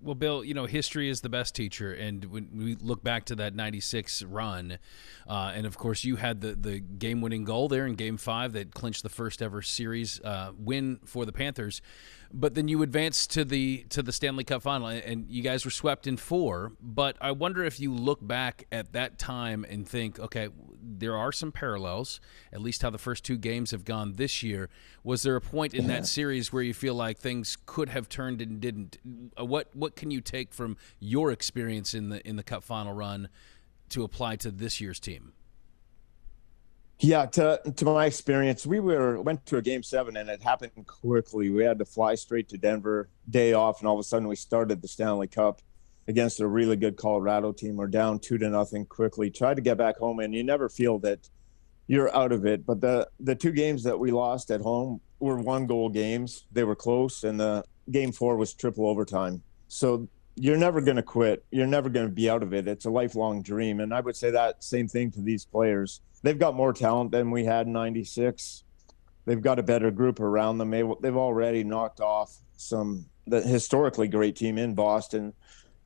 Well, Bill, you know, history is the best teacher, and when we look back to that 96 run, and of course you had the game-winning goal there in Game 5 that clinched the first ever series win for the Panthers. But then you advanced to the Stanley Cup Final, and you guys were swept in 4. But I wonder if you look back at that time and think, okay, there are some parallels, at least how the first 2 games have gone this year. Was there a point in that series where you feel like things could have turned and didn't? What can you take from your experience in the Cup Final run to apply to this year's team? Yeah, to my experience, we went to a Game 7, and it happened quickly. We had to fly straight to Denver, day off, and all of a sudden we started the Stanley Cup against a really good Colorado team. We're down 2-0 quickly. Tried to get back home, and you never feel that you're out of it. But the 2 games that we lost at home were 1-goal games. They were close, and the Game 4 was triple overtime. So you're never going to quit. You're never going to be out of it. It's a lifelong dream, and I would say that same thing to these players. They've got more talent than we had in 96. They've got a better group around them. They've already knocked off the historically great team in Boston.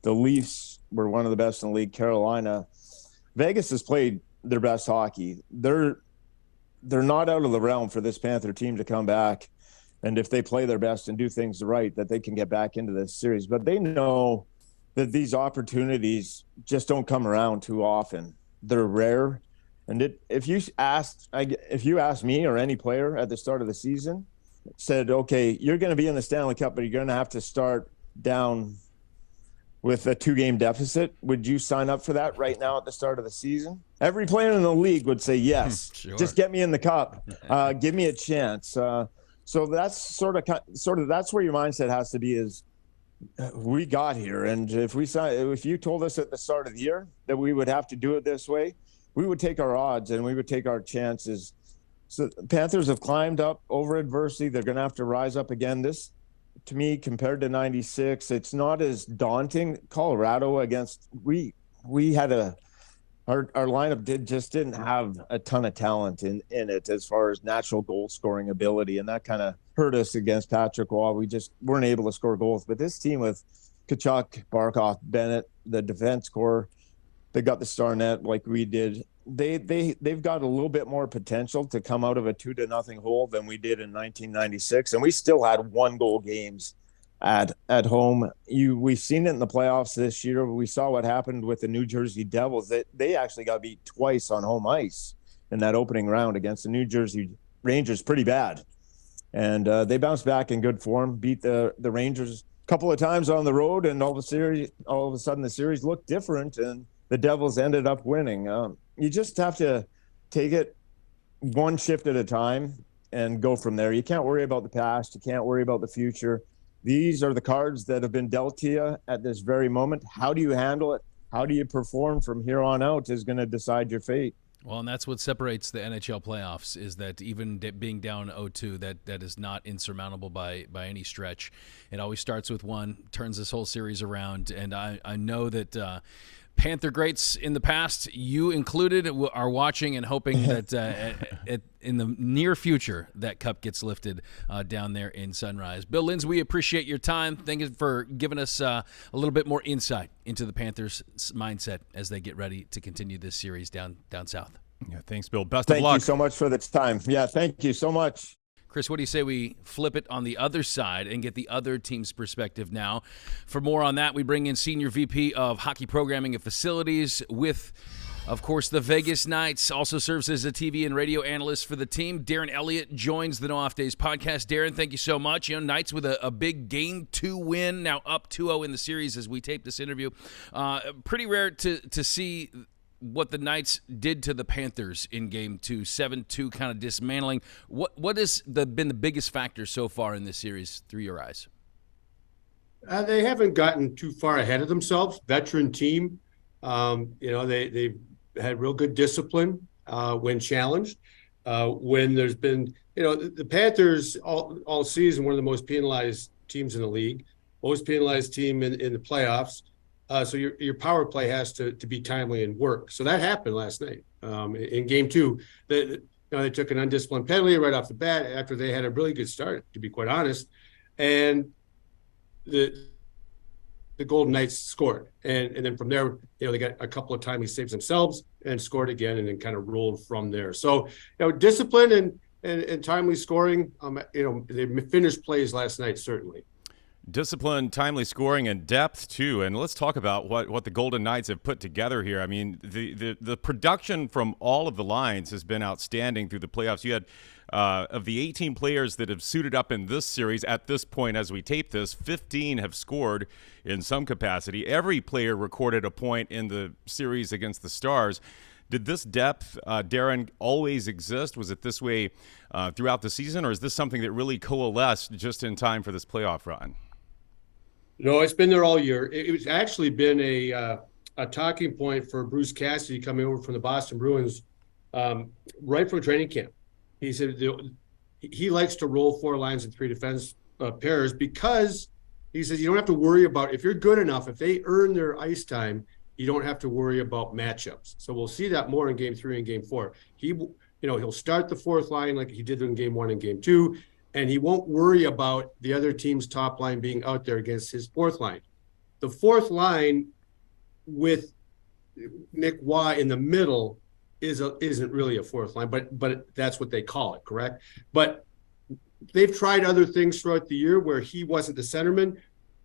The Leafs were one of the best in the league. Carolina. Vegas has played their best hockey. They're they're not out of the realm for this Panther team to come back. And if they play their best and do things right, that they can get back into this series. But they know that these opportunities just don't come around too often. They're rare. And if you asked me or any player at the start of the season, said, okay, you're going to be in the Stanley Cup, but you're going to have to start down with a 2-game deficit, would you sign up for that right now at the start of the season? Every player in the league would say yes. Sure. Just get me in the Cup. Give me a chance. So that's sort of that's where your mindset has to be, is we got here. And if you told us at the start of the year that we would have to do it this way, we would take our odds and we would take our chances. So Panthers have climbed up over adversity. They're going to have to rise up again. This, to me, compared to 96, it's not as daunting. Colorado we had our lineup didn't have a ton of talent in it as far as natural goal scoring ability, and that kind of hurt us against Patrick Waugh. We just weren't able to score goals. But this team with Tkachuk, Barkov, Bennett, the defense core, they got the star net like we did. They've got a little bit more potential to come out of a 2-0 hole than we did in 1996, and we still had 1-goal games at home. We've seen it in the playoffs this year. We saw what happened with the New Jersey Devils. They actually got beat twice on home ice in that opening round against the New Jersey Rangers, pretty bad. And they bounced back in good form, beat the Rangers a couple of times on the road, and all of a sudden the series looked different, and the Devils ended up winning. You just have to take it one shift at a time and go from there. You can't worry about the past. You can't worry about the future. These are the cards that have been dealt to you at this very moment. How do you handle it? How do you perform from here on out is going to decide your fate. Well, and that's what separates the NHL playoffs, is that even being down 0-2, that is not insurmountable by any stretch. It always starts with one, turns this whole series around, and I know that Panther greats in the past, you included, are watching and hoping that in the near future that cup gets lifted down there in Sunrise. Bill, Lindsay, we appreciate your time. Thank you for giving us a little bit more insight into the Panthers' mindset as they get ready to continue this series down south. Yeah, thanks, Bill. Best of luck. Thank you so much for the time. Yeah, thank you so much. Chris, what do you say we flip it on the other side and get the other team's perspective now? For more on that, we bring in Senior VP of Hockey Programming and Facilities with, of course, the Vegas Knights. Also serves as a TV and radio analyst for the team. Darren Eliot joins the No Off Days podcast. Darren, thank you so much. Knights with a big Game 2 win, now up 2-0 in the series as we tape this interview. Pretty rare to see what the Knights did to the Panthers in Game 2, 7-2, kind of dismantling. What has been the biggest factor so far in this series through your eyes? They haven't gotten too far ahead of themselves. Veteran team, they had real good discipline when challenged. When there's been, the Panthers all season, one of the most penalized teams in the league, most penalized team in the playoffs. So your power play has to be timely and work. So that happened last night in Game 2. They took an undisciplined penalty right off the bat after they had a really good start, to be quite honest, and the Golden Knights scored, and then from there, they got a couple of timely saves themselves and scored again, and then kind of rolled from there. So discipline and timely scoring. They finished plays last night certainly. Discipline, timely scoring, and depth, too. And let's talk about what the Golden Knights have put together here. I mean, the production from all of the lines has been outstanding through the playoffs. You had, of the 18 players that have suited up in this series at this point as we tape this, 15 have scored in some capacity. Every player recorded a point in the series against the Stars. Did this depth, Darren, always exist? Was it this way throughout the season, or is this something that really coalesced just in time for this playoff run? No, it's been there all year. It's actually been a talking point for Bruce Cassidy coming over from the Boston Bruins right from training camp. He said he likes to roll 4 lines and 3 defense pairs because he says you don't have to worry about, if you're good enough, if they earn their ice time, you don't have to worry about matchups. So we'll see that more in Game 3 and Game 4. He'll start the 4th line like he did in Game 1 and Game 2. And he won't worry about the other team's top line being out there against his 4th line. The 4th line with Nick Waugh in the middle isn't really a fourth line, but that's what they call it, correct? But they've tried other things throughout the year where he wasn't the centerman.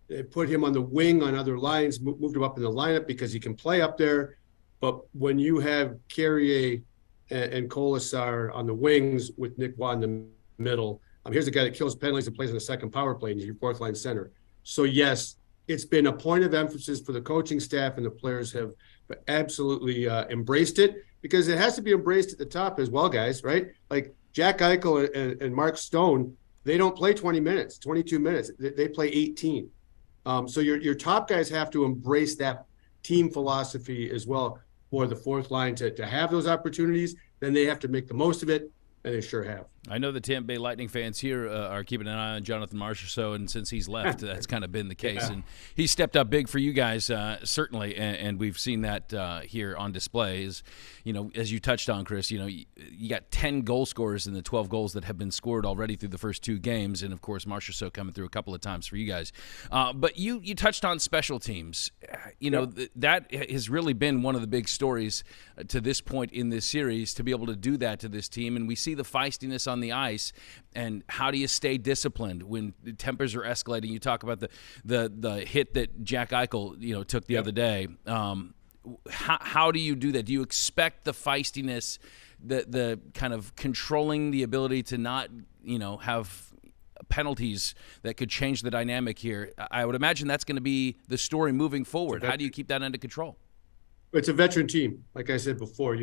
They put him on the wing on other lines, moved him up in the lineup because he can play up there. But when you have Carrier and Colasar on the wings with Nick Waugh in the middle, here's a guy that kills penalties and plays on the second power play, and he's your fourth line center. So yes, it's been a point of emphasis for the coaching staff, and the players have absolutely embraced it, because it has to be embraced at the top as well, guys, right? Like Jack Eichel and Mark Stone, they don't play 20 minutes, 22 minutes. They play 18. So your top guys have to embrace that team philosophy as well for the fourth line to have those opportunities. Then they have to make the most of it, and they sure have. I know the Tampa Bay Lightning fans here are keeping an eye on Jonathan Marchessault, and since he's left, that's kind of been the case. Yeah. And he stepped up big for you guys, certainly, and we've seen that here on display. As you touched on, Chris, you got 10 goal scorers in the 12 goals that have been scored already through the first 2 games, and, of course, Marchessault coming through a couple of times for you guys. But you touched on special teams. That has really been one of the big stories to this point in this series, to be able to do that to this team. And we see the feistiness on the ice, and how do you stay disciplined when the tempers are escalating? You talk about the hit that Jack Eichel took the other day. How do you do that? Do you expect the feistiness, the kind of controlling the ability to not have penalties that could change the dynamic here? I would imagine that's going to be the story moving forward. How do you keep that under control? It's a veteran team, like I said before.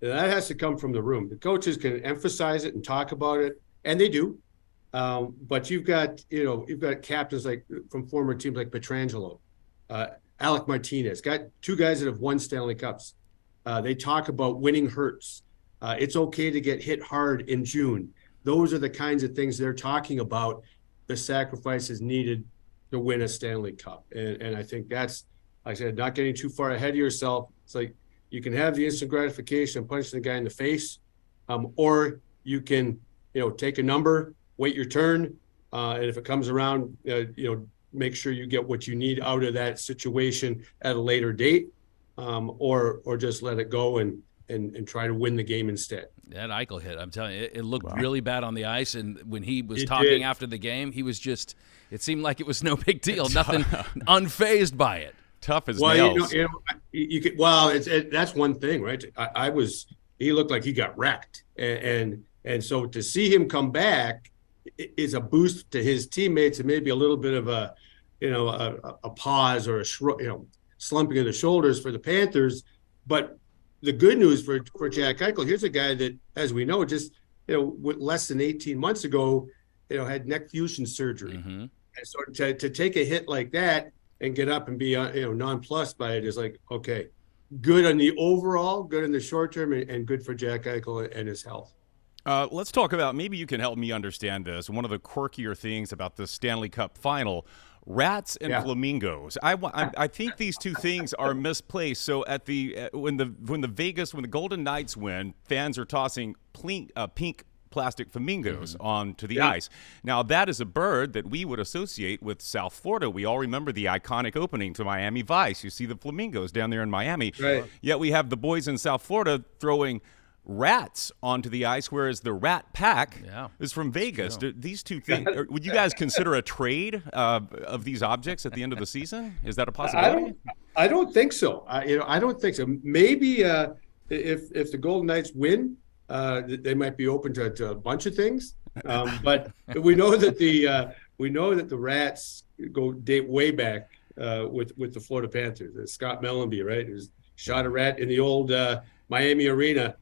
That has to come from the room. The coaches can emphasize it and talk about it, and they do. But you've got captains like from former teams like Pietrangelo, Alec Martinez, got 2 guys that have won Stanley Cups. They talk about winning hurts. It's okay to get hit hard in June. Those are the kinds of things they're talking about, the sacrifices needed to win a Stanley Cup. And I think that's, like I said, not getting too far ahead of yourself. It's like you can have the instant gratification of punching the guy in the face, or you can, take a number, wait your turn, and if it comes around, make sure you get what you need out of that situation at a later date, or just let it go and try to win the game instead. That Eichel hit, I'm telling you, it looked really bad on the ice, and when he was talking after the game, he was just, it seemed like it was no big deal, nothing, unfazed by it. Tough as nails. You could, that's one thing, right? He looked like he got wrecked, and so to see him come back is a boost to his teammates, and maybe a little bit of a pause or a slumping of the shoulders for the Panthers. But the good news for Jack Eichel, here's a guy that, as we know, just less than 18 months ago, had neck fusion surgery, and so to take a hit like that and get up and be nonplussed by it is like, okay, good on the overall, good in the short term, and good for Jack Eichel and his health. Let's talk about, maybe you can help me understand this, one of the quirkier things about the Stanley Cup Final, rats and flamingos. I think these two things are misplaced. So at when the Golden Knights win, fans are tossing pink plastic flamingos onto the ice. Now, that is a bird that we would associate with South Florida. We all remember the iconic opening to Miami Vice. You see the flamingos down there in Miami. Right. Yet we have the boys in South Florida throwing rats onto the ice, whereas the Rat Pack is from Vegas. These two things, would you guys consider a trade of these objects at the end of the season? Is that a possibility? I don't think so. I don't think so. Maybe if the Golden Knights win, they might be open to a bunch of things. But we know that the Rats date way back with the Florida Panthers. Scott Mellenby, right, who's shot a rat in the old Miami arena.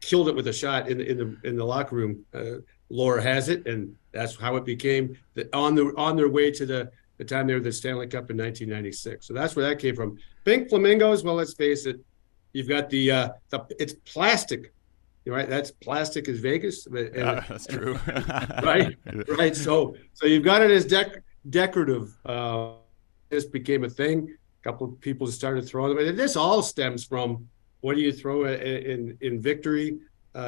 Killed it with a shot in the locker room. Lore has it, and that's how it became on their way to the time they were the Stanley Cup in 1996. So that's where that came from. Pink flamingos. Well, let's face it. You've got it's plastic, right? That's plastic as Vegas. That's true. right. So you've got it as decorative. This became a thing. A couple of people started throwing them, and this all stems from. What do you throw in victory?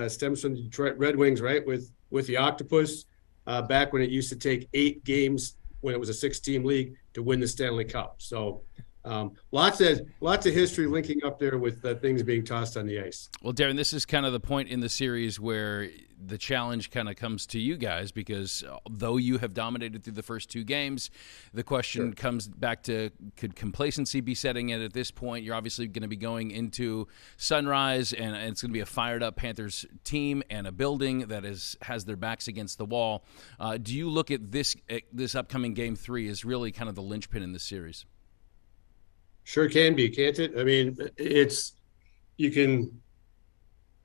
Stems from the Detroit Red Wings, right? With the Octopus, back when it used to take 8 games when it was a 6-team league to win the Stanley Cup. So Lots of history linking up there with things being tossed on the ice. Well, Darren, this is kind of the point in the series where the challenge kind of comes to you guys, because though you have dominated through the first two games, the question comes back to, could complacency be setting in at this point? You're obviously going to be going into Sunrise, and it's going to be a fired-up Panthers team and a building that has their backs against the wall. Do you look at this upcoming Game 3 as really kind of the linchpin in this series? Sure can be, can't it? I mean, you can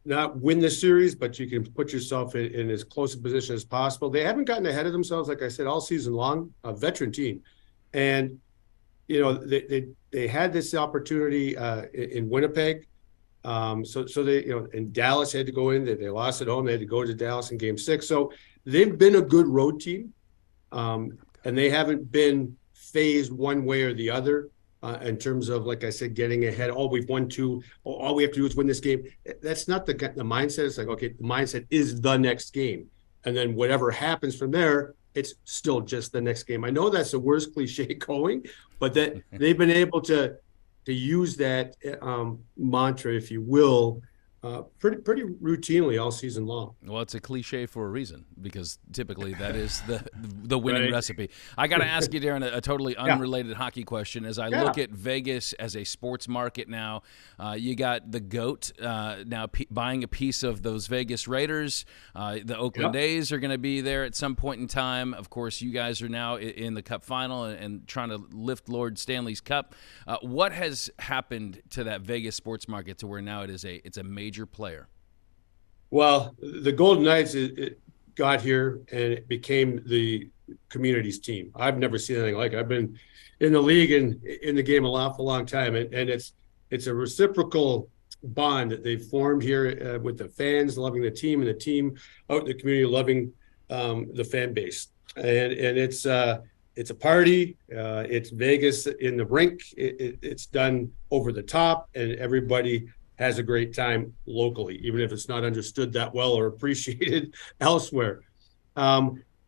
not win the series, but you can put yourself in as close a position as possible. They haven't gotten ahead of themselves, like I said, all season long. A veteran team, and they had this opportunity in Winnipeg. So they, in Dallas had to go in. They lost at home. They had to go to Dallas in Game 6. So they've been a good road team, and they haven't been phased one way or the other. In terms of, like I said, getting ahead. Oh, we've won 2. All we have to do is win this game. That's not the mindset. It's like, okay, the mindset is the next game. And then whatever happens from there, it's still just the next game. I know that's the worst cliche going, but that they've been able to use that mantra, if you will, pretty routinely all season long. Well, it's a cliche for a reason, because typically that is the winning recipe. I got to ask you, Darren, a totally unrelated hockey question. As I look at Vegas as a sports market now, you got the GOAT now buying a piece of those Vegas Raiders. The Oakland A's are going to be there at some point in time. Of course, you guys are now in the Cup Final and trying to lift Lord Stanley's Cup. What has happened to that Vegas sports market to where now it's a major player? Well, the Golden Knights it got here and it became the community's team. I've never seen anything like it. I've been in the league and in the game for a long time, and it's a reciprocal bond that they've formed here with the fans loving the team and the team out in the community loving the fan base. And it's a party. It's Vegas in the rink. It's done over the top, and everybody has a great time locally, even if it's not understood that well or appreciated elsewhere.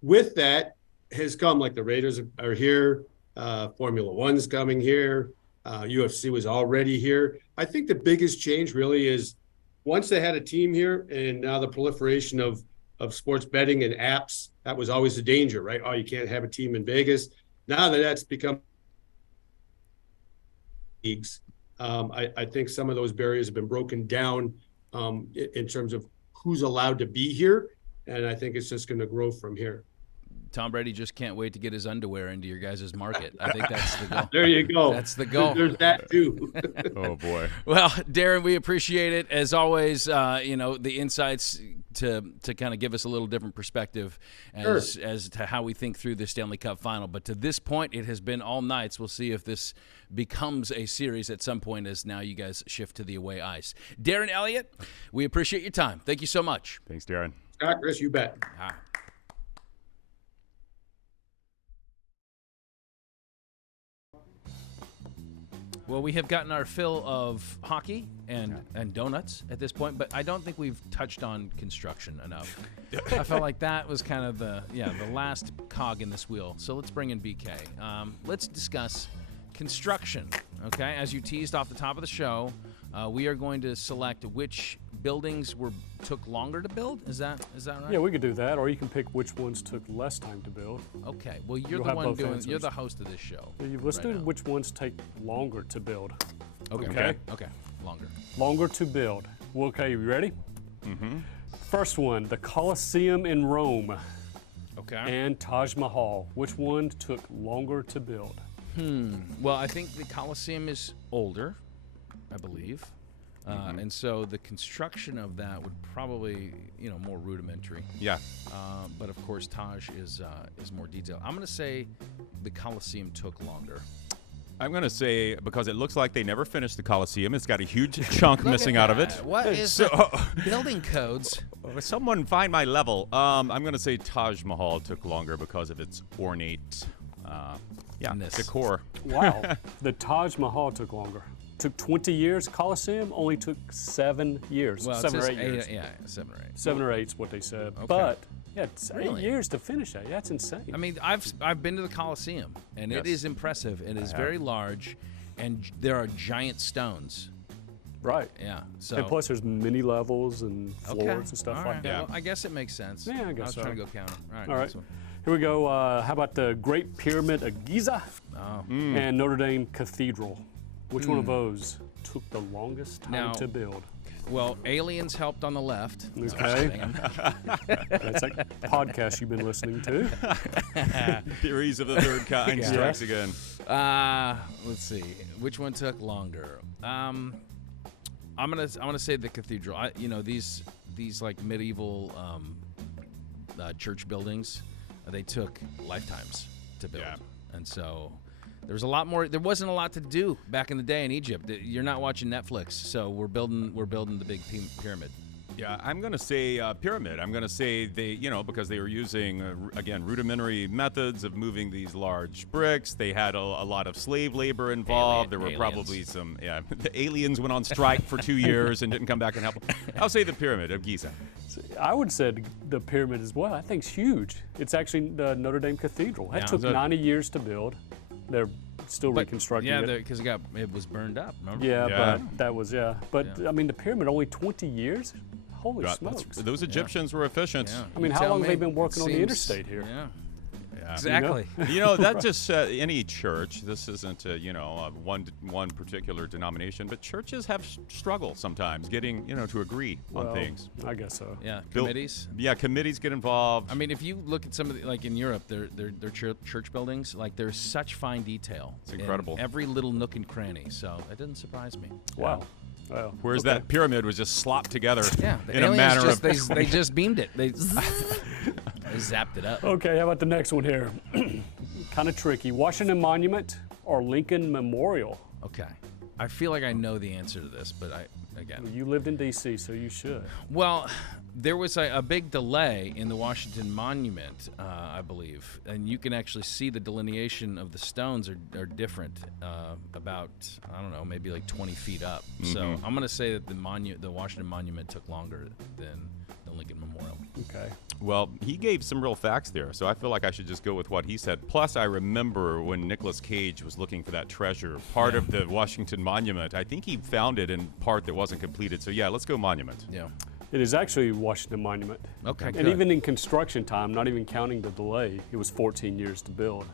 With that has come, like, the Raiders are here, Formula One's coming here, UFC was already here. I think the biggest change really is once they had a team here, and now the proliferation of sports betting and apps, that was always a danger, right? Oh, you can't have a team in Vegas. Now that that's become leagues, I think some of those barriers have been broken down in terms of who's allowed to be here, and I think it's just going to grow from here. Tom Brady just can't wait to get his underwear into your guys' market. I think that's the goal. There you go. That's the goal. There's that too. Oh boy. Well, Darren, we appreciate it as always. The insights to kind of give us a little different perspective as to how we think through the Stanley Cup Final. But to this point, it has been all Knights. We'll see if this becomes a series at some point as now you guys shift to the away ice. Darren Eliot, we appreciate your time. Thank you so much. Thanks, Darren. Scott, Chris, you bet. Ah. Well, we have gotten our fill of hockey and donuts at this point, but I don't think we've touched on construction enough. I felt like that was kind of the last cog in this wheel. So let's bring in BK. Let's discuss construction. Okay, as you teased off the top of the show, we are going to select which buildings took longer to build. Is that right? Yeah, we could do that, or you can pick which ones took less time to build. Okay. Well, you're the one doing. You're the host of this show. Let's do which ones take longer to build. Okay. Longer to build. Well, okay, you ready? Mm-hmm. First one, the Colosseum in Rome. Okay. And Taj Mahal. Which one took longer to build? Well, I think the Colosseum is older, I believe. And so the construction of that would probably, more rudimentary. Yeah. But of course, Taj is more detailed. I'm going to say the Colosseum took longer. I'm going to say, because it looks like they never finished the Colosseum. It's got a huge chunk missing out of it. What is building codes? Someone find my level. I'm going to say Taj Mahal took longer because of its ornate decor. Wow. The Taj Mahal took longer. Took 20 years. Colosseum only took 7 years. Well, 7 or 8 years. 7 or 8. 7 or 8 is what they said. Okay. But it's Really? 8 years to finish that. That's insane. I mean, I've been to the Coliseum, and it is impressive. It is very large, and there are giant stones. Right. Yeah. So and plus, there's many levels and floors okay. and stuff All like right. that. Well, I guess it makes sense. Yeah, I guess I was so. trying to go counter. All right. All right. Next one. Here we go. How about the Great Pyramid of Giza Oh. and Notre Dame Cathedral? Which one of those took the longest time Now- to build? Well, aliens helped on the left. Okay. That's a podcast you've been listening to. Theories of the third kind strikes again. Let's see. Which one took longer? I'm gonna say the cathedral. These like medieval church buildings, they took lifetimes to build, and so. There wasn't a lot to do back in the day in Egypt. You're not watching Netflix, so we're building the big pyramid. Yeah, I'm going to say pyramid. I'm going to say because they were using, again, rudimentary methods of moving these large bricks. They had a lot of slave labor involved. There were probably some, the aliens went on strike for 2 years and didn't come back and help. I'll say the Pyramid of Giza. I would say the pyramid as well. I think it's huge. It's actually the Notre Dame Cathedral. That took 90 years to build. They're still reconstructing it. Yeah, because it was burned up, remember? Yeah, but that was, But, I mean, the pyramid, only 20 years? Holy smokes. Those Egyptians were efficient. Yeah. I mean, how long have they been working on the interstate here? Yeah. Exactly. That just any church. This isn't one particular denomination, but churches have struggle sometimes getting to agree on things. I guess so. Yeah, committees. Yeah, committees get involved. I mean, if you look at some of like in Europe, their church buildings, like there's such fine detail. It's incredible. In every little nook and cranny. So it doesn't surprise me. Wow. Well, whereas that pyramid was just slopped together in a manner of... They just beamed it. They zapped it up. Okay, how about the next one here? Kind of tricky. Washington Monument or Lincoln Memorial? Okay. I feel like I know the answer to this, but You lived in D.C., so you should. Well, there was a big delay in the Washington Monument, I believe, and you can actually see the delineation of the stones are different, about, I don't know, maybe like 20 feet up. Mm-hmm. So I'm going to say that the Washington Monument took longer than the Lincoln Memorial. Okay. Well, he gave some real facts there, so I feel like I should just go with what he said. Plus, I remember when Nicolas Cage was looking for that treasure, part of the Washington Monument, I think he found it in part that wasn't completed. So, let's go Monument. Yeah. It is actually Washington Monument. Okay, and good. even in construction time, not even counting the delay, it was 14 years to build.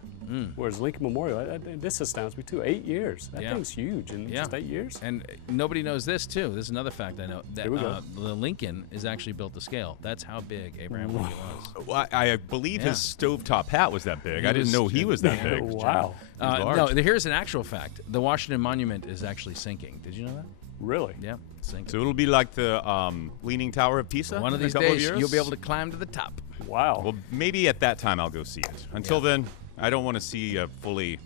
Whereas Lincoln Memorial, this astounds me too, 8 years. That thing's huge in just 8 years. And nobody knows this too. This is another fact I know. That Here we go. the Lincoln is actually built to scale. That's how big Abraham Lincoln was. Well, I believe his stovetop hat was that big. I didn't know he was that big. Wow. No, here's an actual fact. The Washington Monument is actually sinking. Did you know that? Really? Yeah, sinking. So it'll be like the Leaning Tower of Pisa? One of in a these couple days, years? you'll be able to climb to the top. Wow. Well, maybe at that time I'll go see it. Until then, I don't want to see a fully,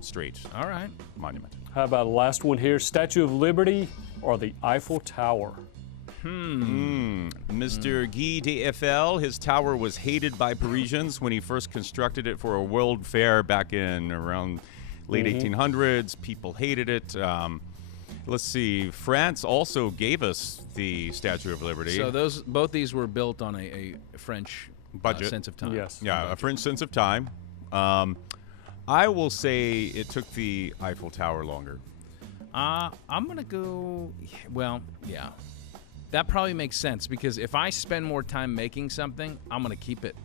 straight All right. monument. How about the last one here? Statue of Liberty or the Eiffel Tower? Mr. Guy d'Eiffel, his tower was hated by Parisians when he first constructed it for a world fair back in around late 1800s. People hated it. Let's see. France also gave us the Statue of Liberty. So both these were built on a French budget sense of time. Yes. Yeah, a French sense of time. I will say it took the Eiffel Tower longer. I'm going to go, that probably makes sense because if I spend more time making something, I'm going to keep it.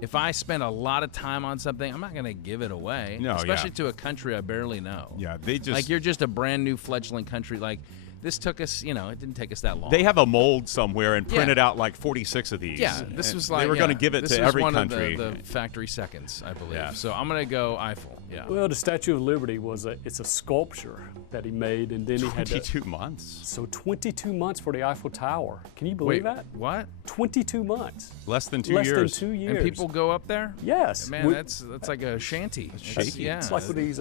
If I spend a lot of time on something, I'm not going to give it away, especially to a country I barely know. Yeah, they just... Like, you're just a brand new fledgling country. Like, this took us, it didn't take us that long. They have a mold somewhere and printed out like 46 of these. Yeah, this was like... They were going to give it to every country. This was one of the factory seconds, I believe. Yeah. So I'm going to go Eiffel, Well, the Statue of Liberty it's a sculpture that he made, and then he had 22 months. So 22 months for the Eiffel Tower. Can you believe that? What? 22 months. Less than 2 years. Less than 2 years. And people go up there? Yes. Man, that's like a shanty. It's like with these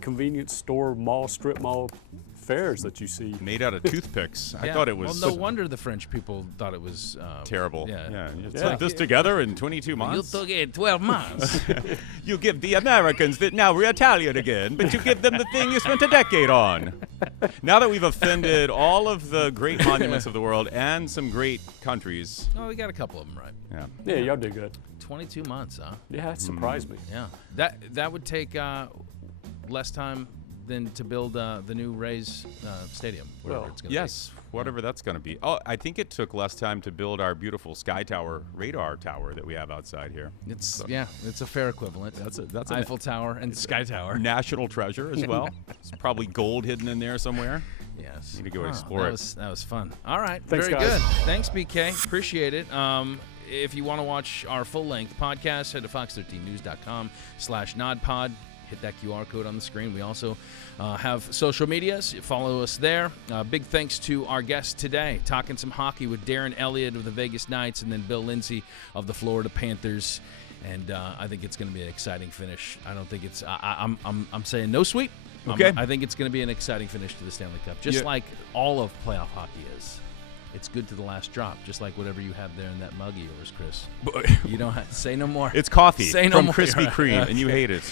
convenience store, strip mall fairs that you see. Made out of toothpicks. I thought it was... Well, no wonder the French people thought it was... terrible. Yeah. You put this together in 22 months? You took it 12 months. You give the Americans that now we're Italian again, but you give them the thing you spent a decade on. Now that we've offended all of the great monuments of the world and some great countries. Oh, we got a couple of them right. Yeah, y'all did good. 22 months, huh? Yeah, it surprised me. Yeah. That would take less time than to build the new Rays stadium. Whatever that's going to be. Oh, I think it took less time to build our beautiful Sky Tower radar tower that we have outside here. It's a fair equivalent. That's an Eiffel Tower and Sky Tower. National treasure as well. It's probably gold hidden in there somewhere. Yes. Need to go explore it. That was fun. All right. Thanks, very guys. good. Thanks, BK. Appreciate it. If you want to watch our full-length podcast, head to fox13news.com/nodpod. Hit that QR code on the screen. We also have social medias. Follow us there. Big thanks to our guests today, talking some hockey with Darren Eliot of the Vegas Knights and then Bill Lindsay of the Florida Panthers. And I think it's going to be an exciting finish. I don't think it's. I'm saying no sweep. Okay. I think it's going to be an exciting finish to the Stanley Cup, just like all of playoff hockey is. It's good to the last drop, just like whatever you have there in that mug of yours, Chris. You don't have to say no more. It's coffee from more. Krispy Kreme, and you hate it.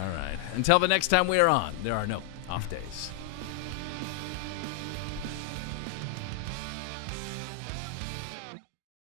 All right. Until the next time we are on, there are no off days.